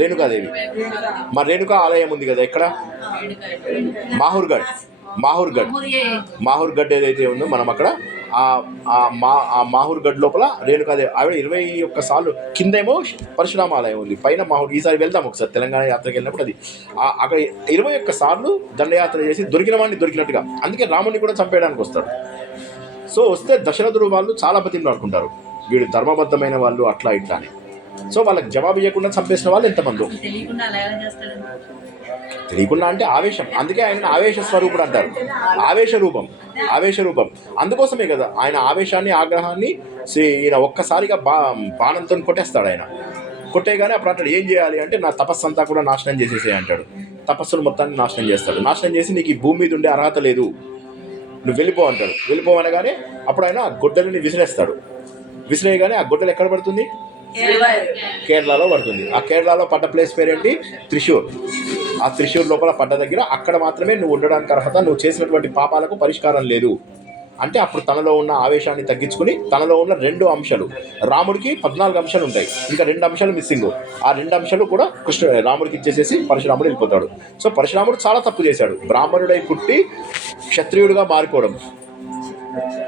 రేణుకాదేవి. మా రేణుకా ఆలయం ఉంది కదా ఇక్కడ, మాహూర్గఢ్ ఏదైతే ఉందో మనం అక్కడ ఆ మాహూర్గఢ్ లోపల రేణుకాదేవి ఆవిడ 21 సార్లు, కిందేమో పరశురామ ఆలయం ఉంది, పైన మాహూర్. ఈసారి వెళ్దాం ఒకసారి తెలంగాణ యాత్రకి వెళ్ళినప్పుడు. అది అక్కడ 21 సార్లు దండయాత్ర చేసి దొరికిన వాడిని దొరికినట్టుగా, అందుకే రాముడిని కూడా చంపేయడానికి వస్తాడు. సో వస్తే దశరథుడు వాళ్ళు చాలా బతిమలాడుకుంటారు, వీడు ధర్మబద్ధమైన వాళ్ళు అట్లా ఇట్లా అని. సో వాళ్ళకి జవాబు ఇవ్వకుండా చంపేసిన వాళ్ళు ఎంతమంది తెలియకుండా అంటే ఆవేశం. అందుకే ఆయన ఆవేశ స్వరూపుడు అంటారు, ఆవేశ రూపం. అందుకోసమే కదా ఆయన ఆవేశాన్ని, ఆగ్రహాన్ని ఈయన ఒక్కసారిగా బాణంతో కొట్టేస్తాడు. ఆయన కొట్టేగానే అప్పుడు అంటాడు ఏం చేయాలి అంటే నా తపస్సు అంతా కూడా నాశనం చేసేసే అంటాడు. తపస్సును మొత్తాన్ని నాశనం చేస్తాడు. నాశనం చేసి నీకు ఈ భూమి మీద ఉండే అర్హత లేదు, నువ్వు వెళ్ళిపో అంటాడు. వెళ్ళిపోవనగానే అప్పుడు ఆయన ఆ గొడ్డలిని విసిరేయగానే ఆ గొడ్డలు ఎక్కడ పడుతుంది? కేరళలో పడుతుంది. ఆ కేరళలో పడ్డ ప్లేస్ పేరేంటి? త్రిశూర్. ఆ త్రిశూర్ లోపల పడ్డ దగ్గర అక్కడ మాత్రమే నువ్వు ఉండడానికి అర్హత, నువ్వు చేసినటువంటి పాపాలకు పరిష్కారం లేదు అంటే అప్పుడు తనలో ఉన్న ఆవేశాన్ని తగ్గించుకుని తనలో ఉన్న 2 అంశాలు, రాముడికి 14 అంశాలు ఉంటాయి, ఇంకా 2 అంశాలు మిస్సింగ్. ఆ 2 అంశాలు కూడా రాముడికి ఇచ్చేసేసి పరశురాముడు వెళ్ళిపోతాడు. సో పరశురాముడు చాలా తప్పు చేశాడు. బ్రాహ్మణుడై పుట్టి క్షత్రియుడిగా మారిపోవడం,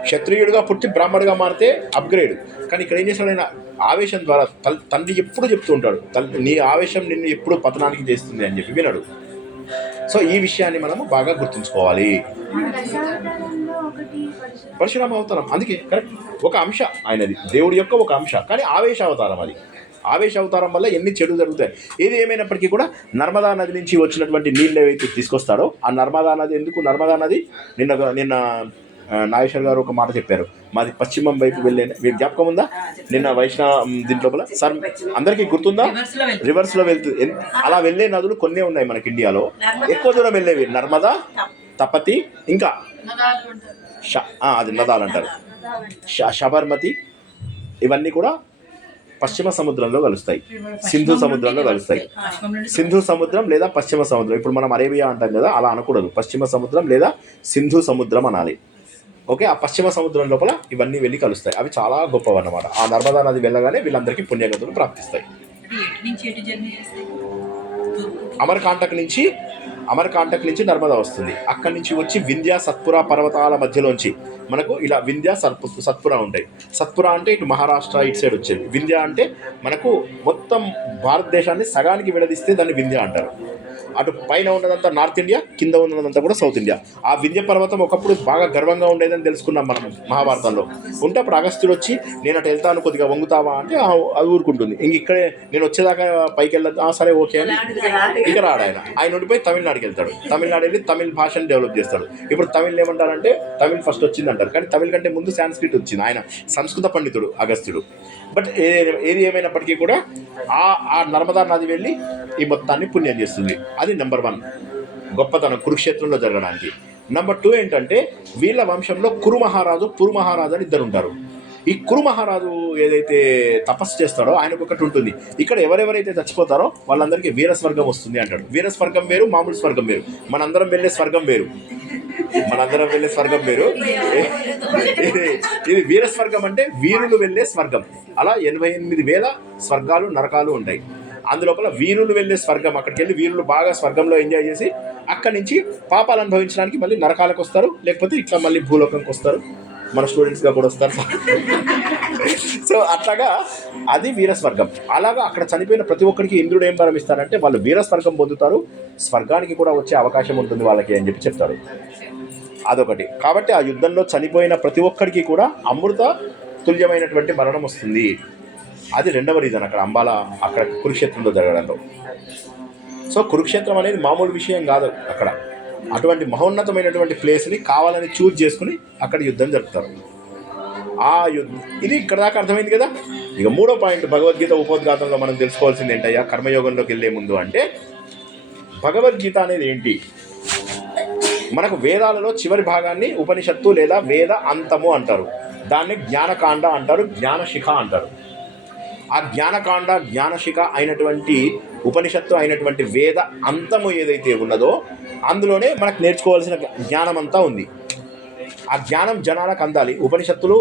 క్షత్రియుడిగా పుట్టి బ్రాహ్మణుడిగా మారితే అప్గ్రేడ్. కానీ ఇక్కడ ఏం చేశాడు ఆయన? ఆవేశం ద్వారా తండ్రి ఎప్పుడు చెప్తూ ఉంటాడు, నీ ఆవేశం నిన్ను ఎప్పుడు పతనానికి చేస్తుంది అని చెప్పి వినడు. సో ఈ విషయాన్ని మనము బాగా గుర్తుంచుకోవాలి. పరశురామ అవతారం, అందుకే కరెక్ట్, ఒక అంశ ఆయనది, దేవుడి యొక్క ఒక అంశ, కానీ ఆవేశ అవతారం అది. ఆవేశ అవతారం వల్ల ఎన్ని చెడు జరుగుతాయి. ఏది ఏమైనప్పటికీ కూడా నర్మదా నది నుంచి వచ్చినటువంటి నీళ్ళు ఏవైతే తీసుకొస్తారో ఆ నర్మదా నది ఎందుకు, నర్మదా నది నిన్న నాగేశ్వర్ గారు ఒక మాట చెప్పారు, మాది పశ్చిమం వైపు వెళ్ళే, మీకు జ్ఞాపకం ఉందా నిన్న వైష్ణవ దీంట్లో సార్ అందరికీ గుర్తుందా, రివర్స్లో వెళ్తుంది. అలా వెళ్ళే నదులు కొన్నే ఉన్నాయి మనకి ఇండియాలో, ఎక్కువ దూరం వెళ్ళేవి నర్మదా, తపతి, ఇంకా అది నదాలు అంటారు, శబర్మతి, ఇవన్నీ కూడా పశ్చిమ సముద్రంలో కలుస్తాయి, సింధు సముద్రంలో కలుస్తాయి. సింధు సముద్రం లేదా పశ్చిమ సముద్రం, ఇప్పుడు మనం అరేబియా అంటాం కదా, అలా అనకూడదు, పశ్చిమ సముద్రం లేదా సింధు సముద్రం అనాలి. ఓకే, ఆ పశ్చిమ సముద్రం లోపల ఇవన్నీ వెళ్ళి కలుస్తాయి. అవి చాలా గొప్పవి అన్నమాట. ఆ నర్మదా నది వెళ్ళగానే వీళ్ళందరికీ పుణ్యగతులు ప్రాప్తిస్తాయి. అమర్కాంటక్ నుంచి నర్మదా వస్తుంది, అక్కడి నుంచి వచ్చి వింధ్య సత్పురా పర్వతాల మధ్యలోంచి మనకు ఇలా వింధ్య సత్పురా ఉంటాయి. సత్పురా అంటే ఇటు మహారాష్ట్ర ఇటు సైడ్ వచ్చేది, వింధ్య అంటే మనకు మొత్తం భారతదేశాన్ని సగానికి విడదీస్తే దాన్ని వింధ్య అంటారు. అటు పైన ఉన్నదంతా నార్త్ ఇండియా, కింద ఉన్నదంతా కూడా సౌత్ ఇండియా. ఆ వింధ్య పర్వతం ఒకప్పుడు బాగా గర్వంగా ఉండేదని తెలుసుకున్నాం మనం మహాభారతంలో. ఉంటే అప్పుడు అగస్త్యుడు వచ్చి నేను అటు వెళ్తాను కొద్దిగా వంగుతావా అంటే అది ఊరుకుంటుంది. ఇంక ఇక్కడే నేను వచ్చేదాకా పైకి వెళ్ళదు, సరే ఓకే అని ఇక రాడు ఆయన ఉండిపోయి తమిళనాడుకి వెళ్తాడు. తమిళనాడు వెళ్ళి తమిళ భాషను డెవలప్ చేస్తాడు. ఇప్పుడు తమిళ్ ఏమంటారంటే తమిళ్ ఫస్ట్ వచ్చింది అంటారు, కానీ తమిళ్ కంటే ముందు సాంస్క్రిట్ వచ్చింది. ఆయన సంస్కృత పండితుడు అగస్త్యుడు. బట్ ఏది ఏమైనప్పటికీ కూడా ఆ నర్మదా నది వెళ్ళి ఈ మొత్తాన్ని పుణ్యం చేస్తుంది. అది నెంబర్ 1 గొప్పతనం కురుక్షేత్రంలో జరగడానికి. నెంబర్ 2 ఏంటంటే వీళ్ళ వంశంలో కురు మహారాజు, పురు మహారాజు అని ఇద్దరు ఉంటారు. ఈ కురు మహారాజు ఏదైతే తపస్సు చేస్తాడో ఆయనకు ఒకటి ఉంటుంది, ఇక్కడ ఎవరెవరైతే చచ్చిపోతారో వాళ్ళందరికీ వీర స్వర్గం వస్తుంది అంటాడు. వీర స్వర్గం వేరు, మామూలు స్వర్గం వేరు, మనందరం వెళ్ళే స్వర్గం వేరు. ఇది వీర స్వర్గం అంటే వీరులు వెళ్ళే స్వర్గం. అలా 88,000 స్వర్గాలు నరకాలు ఉంటాయి. అందులోపల వీరులు వెళ్ళే స్వర్గం, అక్కడికి వెళ్ళి వీరులు బాగా స్వర్గంలో ఎంజాయ్ చేసి అక్కడి నుంచి పాపాలు అనుభవించడానికి మళ్ళీ నరకాలకు వస్తారు, లేకపోతే ఇట్లా మళ్ళీ భూలోకంకి వస్తారు, మన స్టూడెంట్స్గా కూడా వస్తారు. సో అట్లాగా అది వీరస్వర్గం. అలాగా అక్కడ చనిపోయిన ప్రతి ఒక్కరికి ఇంద్రుడు ఏం వరం ఇస్తారంటే వాళ్ళు వీరస్వర్గం పొందుతారు, స్వర్గానికి కూడా వచ్చే అవకాశం ఉంటుంది వాళ్ళకి అని చెప్పి చెప్తారు. అదొకటి. కాబట్టి ఆ యుద్ధంలో చనిపోయిన ప్రతి ఒక్కరికి కూడా అమృత తుల్యమైనటువంటి మరణం వస్తుంది. అది 2వ రీజన్ అక్కడ అంబాల అక్కడ కురుక్షేత్రంలో జరగడంలో. సో కురుక్షేత్రం అనేది మామూలు విషయం కాదు. అక్కడ అటువంటి మహోన్నతమైనటువంటి ప్లేస్ని కావాలని చూజ్ చేసుకుని అక్కడ యుద్ధం జరుపుతారు. ఆ యుద్ధం ఇది ఇక్కడ దాకా అర్థమైంది కదా. ఇక 3వ పాయింట్ భగవద్గీత ఉపోద్ఘాతంలో మనం తెలుసుకోవాల్సింది ఏంటయ్యా కర్మయోగంలోకి వెళ్ళే ముందు అంటే, భగవద్గీత అనేది ఏంటి? మనకు వేదాలలో చివరి భాగాన్ని ఉపనిషత్తు లేదా వేద అంతము అంటారు. దాన్ని జ్ఞానకాండ అంటారు, జ్ఞానశిఖ అంటారు. ఆ జ్ఞానకాండ జ్ఞానశిఖ అయినటువంటి ఉపనిషత్తు అయినటువంటి వేద అంతము ఏదైతే ఉన్నదో అందులోనే మనకు నేర్చుకోవాల్సిన జ్ఞానం అంతా ఉంది. ఆ జ్ఞానం జనాలకు అందాలి. ఉపనిషత్తులు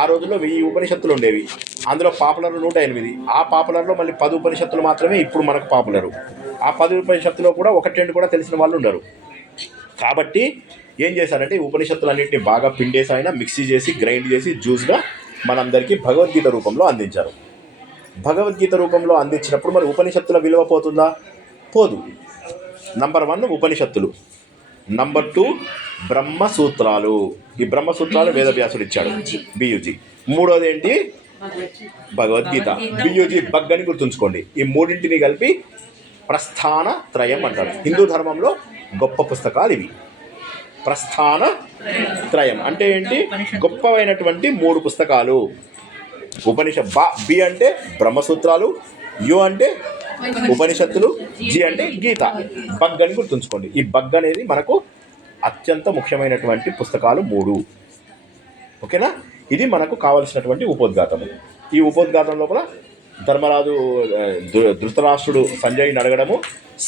ఆ రోజుల్లో 1000 ఉపనిషత్తులు ఉండేవి. అందులో పాపులర్ 108. ఆ పాపులర్లో మళ్ళీ 10 ఉపనిషత్తులు మాత్రమే ఇప్పుడు మనకు పాపులరు. ఆ 10 ఉపనిషత్తులో కూడా 1-2 కూడా తెలిసిన వాళ్ళు ఉండరు. కాబట్టి ఏం చేశారంటే ఈ ఉపనిషత్తులన్నింటినీ బాగా పిండేసి అయినా మిక్సీ చేసి గ్రైండ్ చేసి జ్యూస్గా మనందరికీ భగవద్గీత రూపంలో అందించారు. భగవద్గీత రూపంలో అందించినప్పుడు మరి ఉపనిషత్తుల విలువ పోతుందా? పోదు. నంబర్ 1 ఉపనిషత్తులు, నంబర్ 2 బ్రహ్మసూత్రాలు. ఈ బ్రహ్మసూత్రాలు వేదవ్యాసుడు ఇచ్చాడు, బియుజీ. 3వది ఏంటి? భగవద్గీత. బియుజీ బగ్ అని గుర్తుంచుకోండి. ఈ 3ంటిని కలిపి ప్రస్థాన త్రయం అంటారు. హిందూ ధర్మంలో గొప్ప పుస్తకాలు ఇవి. ప్రస్థాన త్రయం అంటే ఏంటి? గొప్పవైనటువంటి 3 పుస్తకాలు. బి అంటే బ్రహ్మసూత్రాలు, యు అంటే ఉపనిషత్తులు, జి అంటే గీత. బగ్ అని గుర్తుంచుకోండి. ఈ బగ్ అనేది మనకు అత్యంత ముఖ్యమైనటువంటి పుస్తకాలు 3. ఓకేనా? ఇది మనకు కావలసినటువంటి ఉపోద్ఘాతము. ఈ ఉపోద్ఘాతం లోపల ధర్మరాజు ధృతరాష్ట్రుడు సంజయుని అడగడము,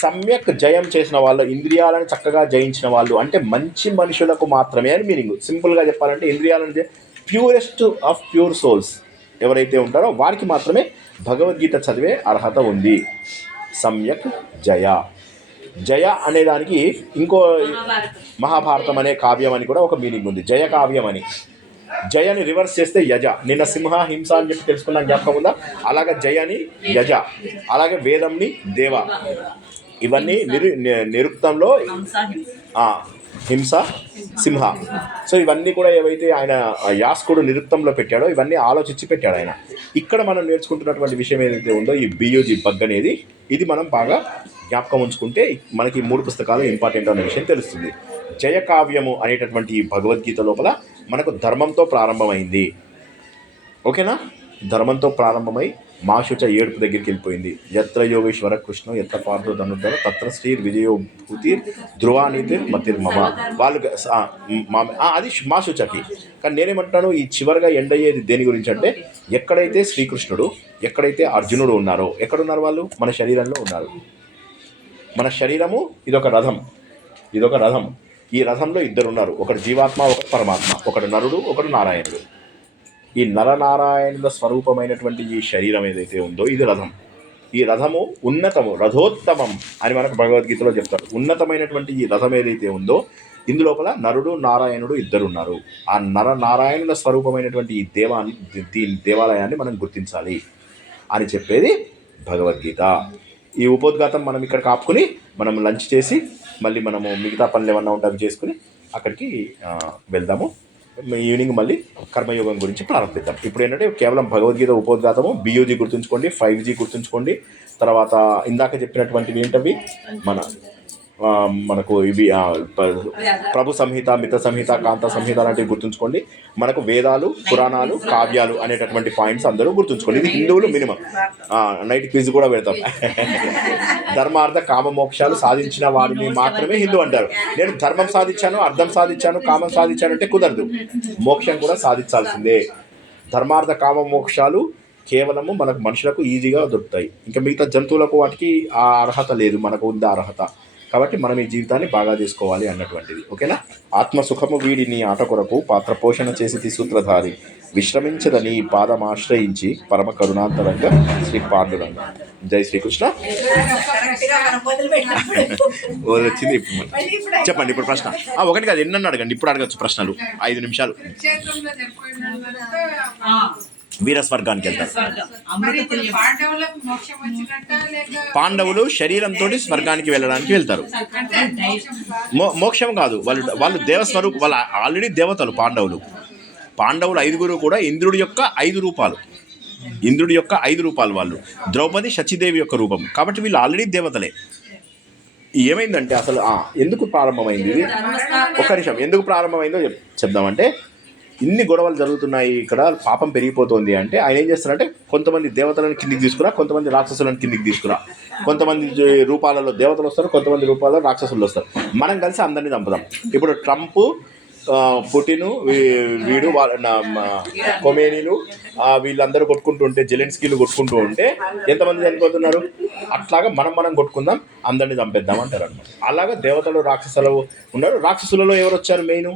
సమ్యక్ జయం చేసిన వాళ్ళు, ఇంద్రియాలను చక్కగా జయించిన వాళ్ళు అంటే మంచి మనుషులకు మాత్రమే అని మీనింగ్. సింపుల్గా చెప్పాలంటే ఇంద్రియాలను ప్యూరెస్ట్ ఆఫ్ ప్యూర్ సోల్స్ ఎవరైతే ఉంటారో వారికి మాత్రమే భగవద్గీత చదివే అర్హత ఉంది. సమ్యక్ జయ. జయ అనేదానికి ఇంకో మహాభారతం అనే కావ్యం అని కూడా ఒక మీనింగ్ ఉంది, జయ కావ్యం అని. జయని రివర్స్ చేస్తే యజ. నిన్న సింహ హింస అని చెప్పి తెలుసుకున్నాను, జ్ఞాపకం ఉందా? అలాగే జయని యజ, అలాగే వేదంని దేవ. ఇవన్నీ నిరుక్తంలో హింస, సింహ. సో ఇవన్నీ కూడా ఏవైతే ఆయన యాస్కుడు నిరుక్తంలో పెట్టాడో ఇవన్నీ ఆలోచించి పెట్టాడు ఆయన. ఇక్కడ మనం నేర్చుకుంటున్నటువంటి విషయం ఏదైతే ఉందో ఈ బియూజీ బగ్ అనేది, ఇది మనం బాగా జ్ఞాపకం ఉంచుకుంటే మనకి 3 పుస్తకాలు ఇంపార్టెంట్ అనే విషయం తెలుస్తుంది. జయకావ్యము అనేటటువంటి ఈ భగవద్గీత లోపల మనకు ధర్మంతో ప్రారంభమైంది. ఓకేనా? ధర్మంతో ప్రారంభమై మాశుచ ఏడుపు దగ్గరికి వెళ్ళిపోయింది. ఎత్ర యోగేశ్వర కృష్ణ ఎత్ర పార్థో ధనుర్ధర తత్ర శ్రీర్ విజయో భూతిర్ ధ్రువానీతిర్ మతిర్ మమ. వాళ్ళు అది మాశుచకి. కానీ నేనేమంటాను, ఈ చివరిగా ఎండ్ అయ్యేది దేని గురించి అంటే, ఎక్కడైతే శ్రీకృష్ణుడు, ఎక్కడైతే అర్జునుడు ఉన్నారో, ఎక్కడున్నారు వాళ్ళు? మన శరీరంలో ఉన్నారు. మన శరీరము ఇదొక రథం, ఇదొక రథం. ఈ రథంలో 2 ఉన్నారు, ఒకడు జీవాత్మ, ఒకడు పరమాత్మ, ఒకడు నరుడు, ఒకడు నారాయణుడు. ఈ నరనారాయణుల స్వరూపమైనటువంటి ఈ శరీరం ఏదైతే ఉందో ఇది రథం. ఈ రథము ఉన్నతము, రథోత్తమం అని మనకు భగవద్గీతలో చెప్తారు. ఉన్నతమైనటువంటి ఈ రథం ఏదైతే ఉందో ఇందులోపల నరుడు, నారాయణుడు 2 ఉన్నారు. ఆ నరనారాయణుల స్వరూపమైనటువంటి ఈ దేవాలయాన్ని మనం గుర్తించాలి అని చెప్పేది భగవద్గీత. ఈ ఉపోద్ఘాతం మనం ఇక్కడ కాపుకొని మనం లంచ్ చేసి మళ్ళీ మనము మిగతా పనులు ఏమన్నా ఉంటే అవి చేసుకుని అక్కడికి వెళ్దాము. ఈవినింగ్ మళ్ళీ కర్మయోగం గురించి ప్రారంభిద్దాం. ఇప్పుడు ఏంటంటే కేవలం భగవద్గీత ఉపోద్ఘాతము, బియూజీ గుర్తుంచుకోండి, 5G గుర్తుంచుకోండి. తర్వాత ఇందాక చెప్పినటువంటివి ఏంటవి మనకు ఇవి ప్రభు సంహిత, మిత సంహిత, కాంత సంహిత లాంటివి గుర్తుంచుకోండి. మనకు వేదాలు, పురాణాలు, కావ్యాలు అనేటటువంటి పాయింట్స్ అందరూ గుర్తుంచుకోండి. ఇది హిందువులు మినిమం. నైట్ క్విజ్ కూడా పెడతాం. ధర్మార్థ కామ మోక్షాలు సాధించిన వాడిని మాత్రమే హిందూ అంటారు. నేను ధర్మం సాధించాను, అర్థం సాధించాను, కామం సాధించాను అంటే కుదరదు. మోక్షం కూడా సాధించాల్సిందే. ధర్మార్థ కామ మోక్షాలు కేవలము మనకు మనుషులకు ఈజీగా దొరుకుతాయి. ఇంకా మిగతా జంతువులకు వాటికి ఆ అర్హత లేదు, మనకు ఉంది అర్హత. కాబట్టి మనం ఈ జీవితాన్ని బాగా చేసుకోవాలి అన్నటువంటిది. ఓకేనా? ఆత్మసుఖము వీడిని ఆట కొరకు పాత్ర పోషణ చేసి సూత్రధారి విశ్రమించదని పాదం ఆశ్రయించి పరమ కరుణాంతరంగా శ్రీ పాండురంగ. జై శ్రీకృష్ణ. వచ్చింది ఇప్పుడు చెప్పండి. ఇప్పుడు ప్రశ్న ఒకటి కాదు, ఎన్నన్నా అడగండి. ఇప్పుడు అడగచ్చు ప్రశ్నలు. 5 నిమిషాలు. వీరస్వర్గానికి వెళ్తారు. పాండవులు శరీరంతో స్వర్గానికి వెళ్ళడానికి వెళ్తారు. మోక్షం కాదు, వాళ్ళు దేవస్వరూపం. వాళ్ళు ఆల్రెడీ దేవతలు. పాండవులు 5 కూడా ఇంద్రుడి యొక్క 5 రూపాలు. ఇంద్రుడి యొక్క 5 రూపాలు వాళ్ళు. ద్రౌపది సచీదేవి యొక్క రూపం. కాబట్టి వీళ్ళు ఆల్రెడీ దేవతలే. ఏమైందంటే అసలు ఎందుకు ప్రారంభమైంది ఇది? ఒక్క నిమిషం. ఎందుకు ప్రారంభమైందో చెప్దామంటే, ఇన్ని గొడవలు జరుగుతున్నాయి, ఇక్కడ పాపం పెరిగిపోతుంది అంటే ఆయన ఏం చేస్తారంటే, కొంతమంది దేవతలను కిందికి తీసుకురా, కొంతమంది రాక్షసులను కిందికి తీసుకురా. కొంతమంది రూపాలలో దేవతలు వస్తారు, కొంతమంది రూపాలలో రాక్షసులు వస్తారు. మనం కలిసి అందరినీ చంపుదాం. ఇప్పుడు ట్రంప్, పుటిన్, వీడు కొమేనీలు వీళ్ళందరూ కొట్టుకుంటూ ఉంటే, జెలెన్స్కీలు కొట్టుకుంటూ ఉంటే ఎంతమంది చనిపోతున్నారు? అట్లాగా మనం కొట్టుకుందాం, అందరినీ చంపేద్దాం అంటారు అనమాట. అలాగా దేవతలు, రాక్షసులు ఉన్నారు. రాక్షసులలో ఎవరు వచ్చారు? మెయిన్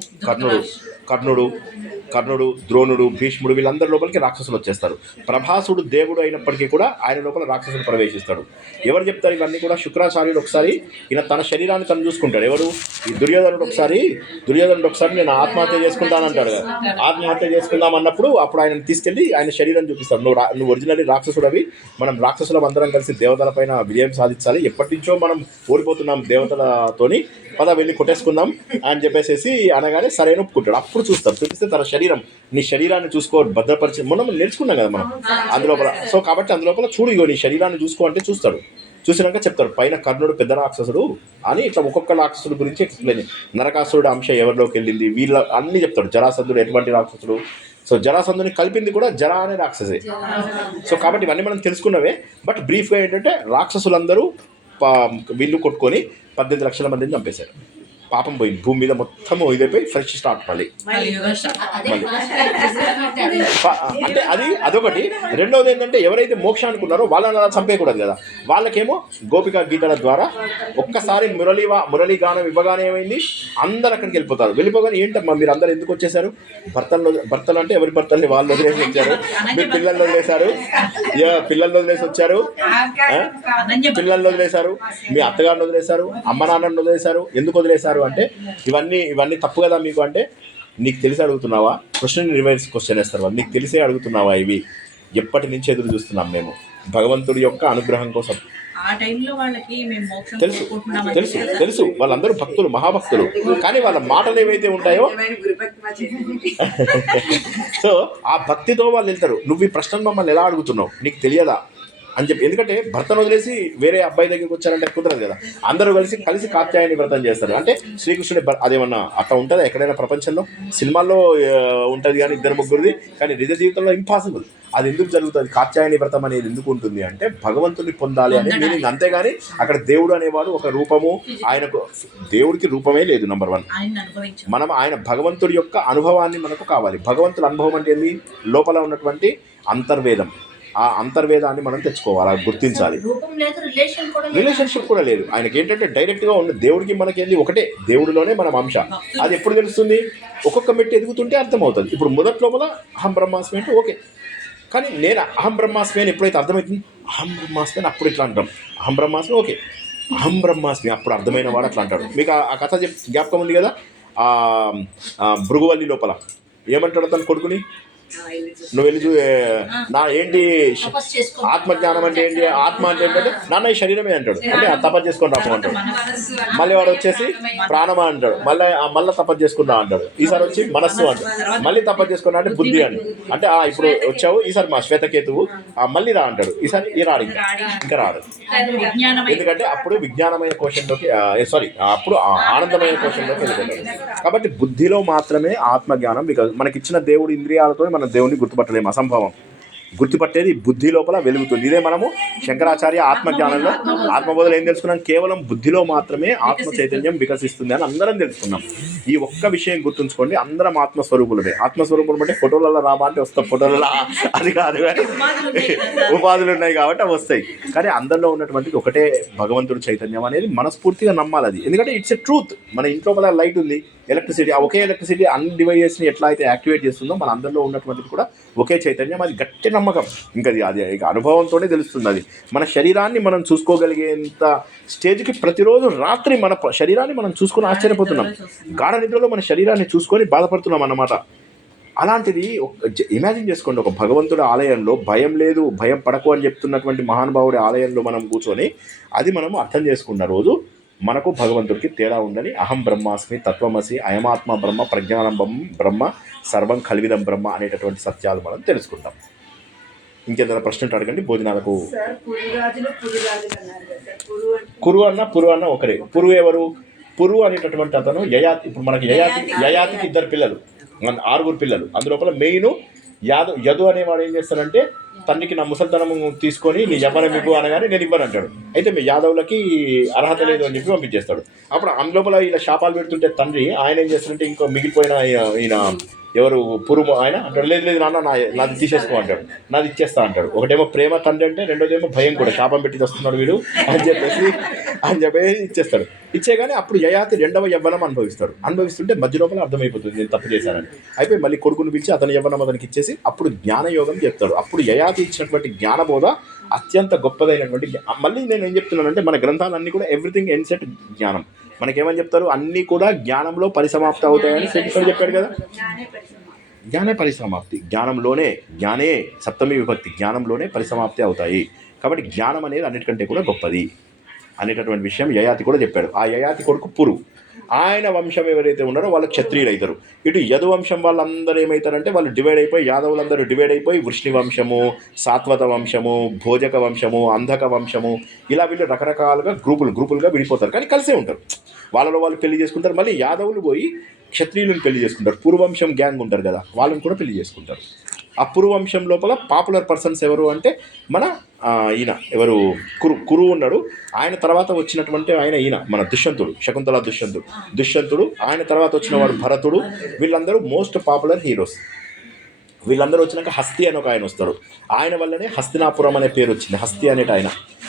కర్ణుడు, ద్రోణుడు, భీష్ముడు, వీళ్ళందరి లోపలికి రాక్షసులు వచ్చేస్తారు. ప్రభాసుడు దేవుడు అయినప్పటికీ కూడా ఆయన లోపల రాక్షసులు ప్రవేశిస్తాడు. ఎవరు చెప్తారు ఇవన్నీ కూడా? శుక్రాచార్యుడు ఒకసారి ఈయన తన శరీరాన్ని తను చూసుకుంటాడు. ఎవరు? ఈ దుర్యోధనుడు ఒకసారి నేను ఆత్మహత్య చేసుకుంటానంటాడు కదా. ఆత్మహత్య చేసుకుందాం అన్నప్పుడు అప్పుడు ఆయన తీసుకెళ్ళి ఆయన శరీరం చూపిస్తాడు. నువ్వు ఒరిజినల్లీ రాక్షసుడు. అవి మనం రాక్షసులం అందరం కలిసి దేవతల పైన విజయం సాధించాలి. ఎప్పటి నుంచో మనం ఓడిపోతున్నాం దేవతలతోని, పద వెళ్ళి కొట్టేసుకుందాం అని చెప్పేసి అనగానే సరైన ఒప్పుకుంటాడు. అప్పుడు చూపిస్తే తన శరీరం, నీ శరీరాన్ని చూసుకో, భద్రపరిచి మనం నేర్చుకున్నాం కదా మనం అందులోపల. సో కాబట్టి అందులోపల చూడు, ఇగో నీ శరీరాన్ని చూసుకో అంటే చూస్తాడు. చూసినాక చెప్తాడు, పైన కర్ణుడు పెద్ద రాక్షసుడు అని ఇట్లా ఒక్కొక్క రాక్షసుడు గురించి ఎక్స్ప్లెయిన్. నరకాసురుడు అంశ ఎవరిలోకి వెళ్ళింది, వీళ్ళ అన్నీ చెప్తాడు. జరాసంధుడు ఎటువంటి రాక్షసుడు. సో జరాసంధుని కలిపింది కూడా జరా అనే రాక్షసే. సో కాబట్టి ఇవన్నీ మనం తెలుసుకున్నవే. బట్ బ్రీఫ్గా ఏంటంటే, రాక్షసులందరూ వీళ్ళు కొట్టుకొని 18 లక్షల మందిని చంపేశారు. పాపం పోయింది, భూమి మీద మొత్తం ఇదైపోయి ఫ్రెష్ స్టార్ట్ మళ్ళీ. అంటే అదొకటి. రెండవది ఏంటంటే, ఎవరైతే మోక్షానికి ఉన్నారో వాళ్ళని అలా చంపేయకూడదు కదా. వాళ్ళకేమో గోపికా గీతల ద్వారా ఒక్కసారి మురళీగానం ఇవ్వగానే ఏమైంది, అందరు అక్కడికి వెళ్ళిపోగానే ఏంటమ్మా మీరు అందరు ఎందుకు వచ్చేసారు? భర్తలు అంటే ఎవరి భర్తల్ని వాళ్ళు వదిలేసి వచ్చారు, మీరు పిల్లల్ని వదిలేశారు, పిల్లల్ని వదిలేసి వచ్చారు, పిల్లల్ని వదిలేశారు, మీ అత్తగారిని వదిలేశారు, అమ్మ నాన్నని వదిలేశారు. ఎందుకు వదిలేశారు అంటే, ఇవన్నీ తప్పు కదా మీకు అంటే, నీకు తెలిసి అడుగుతున్నావా? క్వశ్చన్ రివర్స్ క్వశ్చన్ వేస్తారు వాళ్ళు. నీకు తెలిసే అడుగుతున్నావా? ఇవి ఎప్పటి నుంచి ఎదురు చూస్తున్నాం మేము భగవంతుడి యొక్క అనుగ్రహం కోసం. ఆ టైంలో వాళ్ళకి మేము మోక్షం తెలుసు కోరుకుంటున్నామని తెలుసు చెప్పి కదా. తెలుసు వాళ్ళందరూ భక్తులు, మహాభక్తులు. కానీ వాళ్ళ మాటలు ఏవైతే ఉంటాయో సో ఆ భక్తితో వాళ్ళు వెళ్తారు. నువ్వు ఈ ప్రశ్నలు మమ్మల్ని ఎలా అడుగుతున్నావు, నీకు తెలియదా అని చెప్పి. ఎందుకంటే భర్తను వదిలేసి వేరే అబ్బాయి దగ్గరికి వచ్చారంటే కుదరదు కదా. అందరూ కలిసి కాత్యాయని వ్రతం చేస్తారు. అంటే శ్రీకృష్ణుడి అదేమన్నా అట్లా ఉంటుందా ఎక్కడైనా ప్రపంచంలో? సినిమాల్లో ఉంటుంది కానీ ఇద్దరు ముగ్గురిది, కానీ నిజ జీవితంలో ఇంపాసిబుల్. అది ఎందుకు జరుగుతుంది? కాత్యాయని వ్రతం అనేది ఎందుకు ఉంటుంది అంటే భగవంతుని పొందాలి అనే మీనింగ్. అంతేగాని అక్కడ దేవుడు అనేవాడు ఒక రూపము, ఆయనకు దేవుడికి రూపమే లేదు. నెంబర్ 1 ఆయన్ని అనుభవించాం. మనం ఆయన భగవంతుడి యొక్క అనుభవాన్ని మనకు కావాలి. భగవంతుడి అనుభవం అంటే ఏంది? లోపల ఉన్నటువంటి అంతర్వేదం. ఆ అంతర్వేదాన్ని మనం తెచ్చుకోవాలి, గుర్తించాలి. రూపం లేదు, రిలేషన్షిప్ కూడా లేదు. ఆయనకి ఏంటంటే డైరెక్ట్గా ఉన్న దేవుడికి మనకి ఏంది ఒకటే, దేవుడిలోనే మనం అంశ. అది ఎప్పుడు తెలుస్తుంది? ఒక్కొక్క మెట్టు ఎదుగుతుంటే అర్థమవుతుంది. ఇప్పుడు మొదటి లోపల అహం బ్రహ్మాస్మి అంటే ఓకే, కానీ నేను అహం బ్రహ్మాస్మి అని ఎప్పుడైతే అర్థమవుతుంది, అహం బ్రహ్మాస్మి అని అప్పుడు ఇట్లా అంటాం. అహం బ్రహ్మాస్మి ఓకే, అహం బ్రహ్మాస్మి అప్పుడు అర్థమైన వాడు అట్లా అంటాడు. మీకు ఆ కథ జ్ఞాపకం ఉంది కదా, భృగువల్లి లోపల ఏమంటాడు తన కొడుకుని, నువ్వు వెళ్ళి నా ఏంటి ఆత్మజ్ఞానం అంటే ఏంటి, ఆత్మ అంటే ఏంటంటే నాన్న ఈ శరీరమే అంటాడు. అంటే తపస్సు చేసుకొని రామంటాడు. మళ్ళీ వాడు వచ్చేసి ప్రాణమా అంటాడు. మళ్ళీ తపస్సు చేసుకుంటా అంటాడు. ఈసారి వచ్చి మనస్సు అంటాడు. మళ్ళీ తపస్సు చేసుకున్నా అంటే బుద్ధి అంటాడు. అంటే ఇప్పుడు వచ్చావు ఈసారి మా శ్వేతకేతువు మళ్ళీ రా అంటాడు. ఈసారి ఈ రాడు, ఇంకా రాడు. ఎందుకంటే అప్పుడు విజ్ఞానమైన కోశంలోకి అప్పుడు ఆనందమైన కోశంలోకి వెళ్ళిపోతాడు. కాబట్టి బుద్ధిలో మాత్రమే ఆత్మజ్ఞానం. బికాజ్ మనకిచ్చిన దేవుడు ఇంద్రియాలతో మనం దేవుడిని గుర్తుపట్టలేము, అసంభవం. గుర్తుపట్టేది బుద్ధి లోపల వెలుగుతుంది. ఇదే మనము శంకరాచార్య ఆత్మజ్ఞానంలో ఆత్మబోధలు ఏం తెలుసుకున్నాం? కేవలం బుద్ధిలో మాత్రమే ఆత్మ చైతన్యం వికసిస్తుంది అని అందరం తెలుసుకున్నాం. ఈ ఒక్క విషయం గుర్తుంచుకోండి, అందరం ఆత్మస్వరూపులమే. ఆత్మస్వరూపులు అంటే ఫోటోలలో రాబా అంటే వస్తాం, ఫోటోలలో అది కాదు, కానీ ఉపాధులు ఉన్నాయి కాబట్టి అవి వస్తాయి. కానీ అందరిలో ఉన్నటువంటిది ఒకటే భగవంతుడు చైతన్యం అనేది మనస్ఫూర్తిగా నమ్మాలి. అది ఎందుకంటే ఇట్స్ ఎ ట్రూత్. మన ఇంట్లో లైట్ ఉంది, ఎలక్ట్రిసిటీ, ఆ ఒకే ఎలక్ట్రిసిటీ అన్ని డివైజెస్ని ఎట్లా అయితే యాక్టివేట్ చేస్తుందో మన అందరిలో ఉన్నటువంటిది కూడా ఒకే చైతన్యం. అది గట్టి నమ్మకం. ఇంకా అది ఇక అనుభవంతోనే తెలుస్తుంది. అది మన శరీరాన్ని మనం చూసుకోగలిగేంత స్టేజ్కి ప్రతిరోజు రాత్రి మన శరీరాన్ని మనం చూసుకొని ఆశ్చర్యపోతున్నాం. గాఢ నిద్రలో మన శరీరాన్ని చూసుకొని బాధపడుతున్నాం అన్నమాట. అలాంటిది ఇమాజిన్ చేసుకోండి, ఒక భగవంతుడి ఆలయంలో భయం లేదు, భయం పడకు అని చెప్తున్నటువంటి మహానుభావుడి ఆలయంలో మనం కూర్చొని అది మనం అర్థం చేసుకున్న రోజు మనకు భగవంతుడికి తేడా ఉందని, అహం బ్రహ్మాస్మి, తత్వమసి, అయమాత్మ బ్రహ్మ, ప్రజ్ఞానం బ్రహ్మ, సర్వం కల్విదం బ్రహ్మ అనేటటువంటి సత్యాలు మనం తెలుసుకుంటాం. ఇంకేదైనా ప్రశ్న అడగండి. భోజనాలకు కురు అన్న ఒకరే. పురు ఎవరు? పురు అనేటటువంటి అతను యయాతి. ఇప్పుడు మనకి యయాతికి 2 పిల్లలు, 6 పిల్లలు. అందులోపల మెయిన్ యదు అనేవాడు ఏం చేస్తాడంటే, తండ్రికి నా ముసలితనం తీసుకొని నీ యవ్వనం ఇవ్వు అనగానే నేను ఇవ్వను అంటాడు. అయితే మీ యాదవులకి అర్హత లేదు అని చెప్పి పంపించేస్తాడు. అప్పుడు అందులోపల ఇలా శాపాలు పెడుతుంటే తండ్రి ఆయన ఏం చేస్తాడంటే, ఇంకో మిగిలిపోయిన ఈయన ఎవరు పురుము ఆయన అంటాడు, లేదు నాన్న నాది తీసేసుకో అంటాడు, నాది ఇచ్చేస్తా అంటాడు. ఒకటేమో ప్రేమ తండ్రి అంటే, రెండోదేమో భయం కూడా, శాపం పెట్టి వస్తున్నాడు వీడు అని చెప్పేసి ఇచ్చేస్తాడు. ఇచ్చేగానే అప్పుడు యయాతి 2వ యవ్వనం అనుభవిస్తుంటే మధ్య లోపల అర్థమైపోతుంది నేను తప్పు చేశానని. అయిపోయి మళ్ళీ కొడుకుని పిలిచి అతని యవ్వనం అతనికి ఇచ్చేసి అప్పుడు జ్ఞానయోగం చెప్తాడు. అప్పుడు యయాతి ఇచ్చినటువంటి జ్ఞానబోధ అత్యంత గొప్పదైనటువంటి. మళ్ళీ నేను ఏం చెప్తున్నానంటే, మన గ్రంథాలన్నీ కూడా ఎవ్రీథింగ్ ఎన్సెట్ జ్ఞానం. మనకేమని చెప్తారు? అన్నీ కూడా జ్ఞానంలో పరిసమాప్తి అవుతాయని శ్రీకృష్ణుడు చెప్పాడు కదా. జ్ఞానే పరిసమాప్తి, జ్ఞానే సప్తమి విభక్తి, జ్ఞానంలోనే పరిసమాప్తి అవుతాయి. కాబట్టి జ్ఞానం అనేది అన్నిటికంటే కూడా గొప్పది అనేటటువంటి విషయం యయాతి కూడా చెప్పాడు. ఆ యయాతి కొడుకు పురు, ఆయన వంశం ఎవరైతే ఉన్నారో వాళ్ళు క్షత్రియులు అవుతారు. ఇటు యదు వంశం వాళ్ళందరూ ఏమవుతారంటే వాళ్ళు డివైడ్ అయిపోయి, యాదవులందరూ డివైడ్ అయిపోయి వృష్ణి వంశము, సాత్వత వంశము, భోజక వంశము, అంధక వంశము, ఇలా వీళ్ళు రకరకాలుగా గ్రూపులుగా విడిపోతారు. కానీ కలిసే ఉంటారు. వాళ్ళలో వాళ్ళు పెళ్లి చేసుకుంటారు. మళ్ళీ యాదవులు పోయి క్షత్రియులను పెళ్లి చేసుకుంటారు. పూర్వవంశం గ్యాంగ్ ఉంటారు కదా, వాళ్ళని కూడా పెళ్లి చేసుకుంటారు. ఆ పూర్వవంశం లోపల పాపులర్ పర్సన్స్ ఎవరు అంటే మన ఈయన ఎవరు కురు ఉన్నాడు. ఆయన తర్వాత వచ్చినటువంటి ఈయన మన దుష్యంతుడు, శకుంతల దుష్యంతుడు. ఆయన తర్వాత వచ్చిన వాడు భరతుడు. వీళ్ళందరూ మోస్ట్ పాపులర్ హీరోస్. వీళ్ళందరూ వచ్చినాక హస్తి అని ఒక ఆయన వస్తాడు. ఆయన వల్లనే హస్తినాపురం అనే పేరు వచ్చింది, హస్తి అనేటి ఆయన.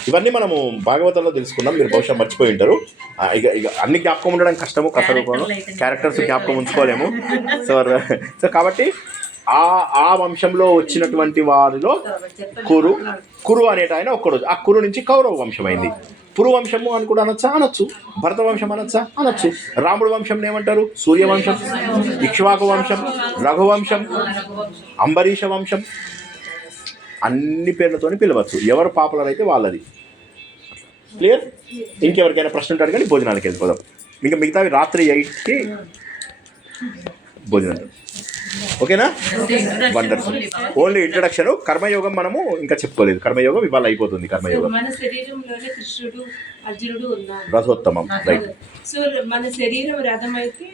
ఇవన్నీ మనము భాగవతంలో తెలుసుకున్నాం, మీరు బహుశా మర్చిపోయి ఉంటారు. ఇక అన్ని జ్ఞాపకం ఉండడం కష్టము, కథ రూపంలో క్యారెక్టర్స్ జ్ఞాపకం ఉంచుకోలేము. సో కాబట్టి ఆ వంశంలో వచ్చినటువంటి వారిలో కురు అనేట ఆయన ఒక్కడు. ఆ కురు నుంచి కౌరవ వంశం అయింది. పురువంశము అని కూడా అనొచ్చు. భరత వంశం అనొచ్చు. రాముడు వంశం ఏమంటారు? సూర్యవంశం, ఇక్ష్వాకు వంశం, రఘువంశం, అంబరీష వంశం, అన్ని పేర్లతోని పిలవచ్చు. ఎవరు పాపులర్ అయితే వాళ్ళది. క్లియర్? ఇంకెవరికైనా ప్రశ్న ఉంటాడు కానీ భోజనాలకు వెళ్ళిపోదాం. ఇంకా మిగతావి రాత్రి 8కి భోజనం. ఓకేనా? వండర్ఫుల్. Only introduction. కర్మయోగం మనము ఇంకా చెప్పుకోలేదు. కర్మయోగం ఇవాళ అయిపోతుంది. కర్మయోగం మన శరీరంలోనే కృష్ణుడు అర్జునుడు ఉన్నారు. రథోత్తమం. రైట్. సో మన శరీరం రథం అయితే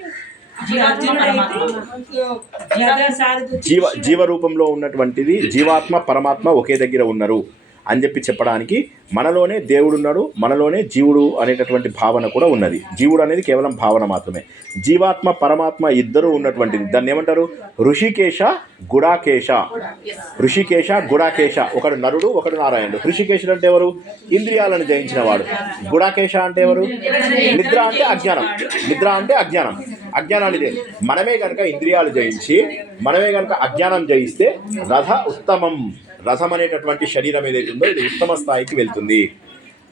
జీవ రూపంలో ఉన్నటువంటిది జీవాత్మ పరమాత్మ ఒకే దగ్గర ఉన్నారు అని చెప్పి చెప్పడానికి మనలోనే దేవుడు ఉన్నాడు, మనలోనే జీవుడు అనేటటువంటి భావన కూడా ఉన్నది. జీవుడు అనేది కేవలం భావన మాత్రమే. జీవాత్మ పరమాత్మ ఇద్దరు ఉన్నటువంటిది. దాన్ని ఏమంటారు? ఋషికేశ గుడాకేశ. ఋషికేశ గుడాకేశ. ఒకడు నరుడు, ఒకడు నారాయణుడు. ఋషికేశుడు అంటే ఎవరు? ఇంద్రియాలను జయించిన వాడు. గుడాకేశ అంటే ఎవరు? నిద్ర అంటే అజ్ఞానం. నిద్ర అంటే అజ్ఞానం. అజ్ఞానాన్ని మనమే కనుక ఇంద్రియాలు జయించి మనమే కనుక అజ్ఞానం జయిస్తే రథ ఉత్తమం. రథం అనేటటువంటి శరీరం ఏదైతే ఉందో ఇది ఉత్తమ స్థాయికి వెళ్తుంది.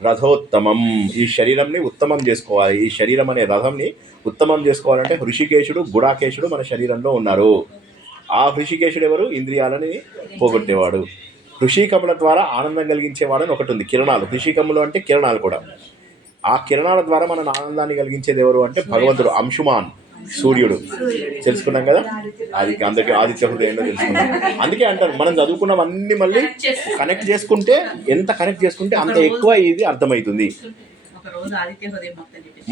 రథోత్తమం. ఈ శరీరంని ఉత్తమం చేసుకోవాలి. ఈ శరీరం అనే రథంని ఉత్తమం చేసుకోవాలంటే హృషికేశుడు గుడాకేశుడు మన శరీరంలో ఉన్నారు. ఆ హృషికేశుడు ఎవరు? ఇంద్రియాలని పోగొట్టేవాడు. హృషికముల ద్వారా ఆనందం కలిగించేవాడు అని ఒకటి ఉంది. కిరణాలు. హృషికములు అంటే కిరణాలు కూడా. ఆ కిరణాల ద్వారా మన ఆనందాన్ని కలిగించేది ఎవరు అంటే భగవంతుడు. అంశుమాన్, సూర్యుడు. తెలుసుకున్నాం కదా. అది అందరికీ ఆదిత్య హృదయంలో తెలుసుకున్నాం. అందుకే అంటారు మనం చదువుకున్నవన్నీ మళ్ళీ కనెక్ట్ చేసుకుంటే, ఎంత కనెక్ట్ చేసుకుంటే అంత ఎక్కువ ఇది అర్థమవుతుంది.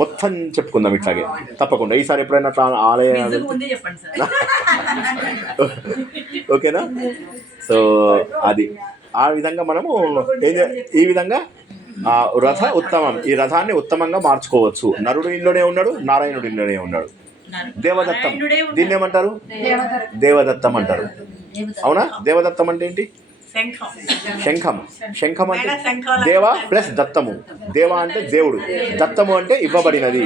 మొత్తం చెప్పుకుందాం ఇట్లాగే తప్పకుండా. ఈసారి ఎప్పుడైనా ఆలయాలు ఓకేనా? సో అది ఆ విధంగా మనము ఈ విధంగా రథ ఉత్తమం. ఈ రథాన్ని ఉత్తమంగా మార్చుకోవచ్చు. నరుడు ఇంట్లోనే ఉన్నాడు, నారాయణుడు ఇంట్లోనే ఉన్నాడు. దేవదత్తం. దీన్ని ఏమంటారు? దేవదత్తం అంటారు. అవునా? దేవదత్తం అంటే ఏంటి? శంఖం. శంఖం అంటే దేవ ప్లస్ దత్తము. దేవ అంటే దేవుడు, దత్తము అంటే ఇవ్వబడినది.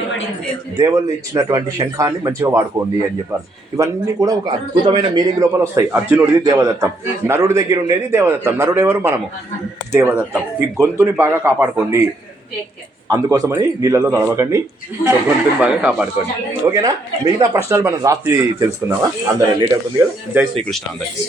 దేవుళ్ళు ఇచ్చినటువంటి శంఖాన్ని మంచిగా వాడుకోండి అని చెప్పారు. ఇవన్నీ కూడా ఒక అద్భుతమైన మీనింగ్ లోపల వస్తాయి. అర్జునుడిది దేవదత్తం, నరుడి దగ్గర ఉండేది దేవదత్తం. నరుడు ఎవరు? మనము. దేవదత్తం. ఈ గొంతుని బాగా కాపాడుకోండి. అందుకోసమని నీళ్ళలో నడవకండి. సో గొంతుని బాగా కాపాడుకోండి. ఓకేనా? మిగతా ప్రశ్నలు మనం రాత్రి తెలుసుకుందామా? అందరూ లేట్ అవుతుంది కదా. జై శ్రీకృష్ణ అందరికీ.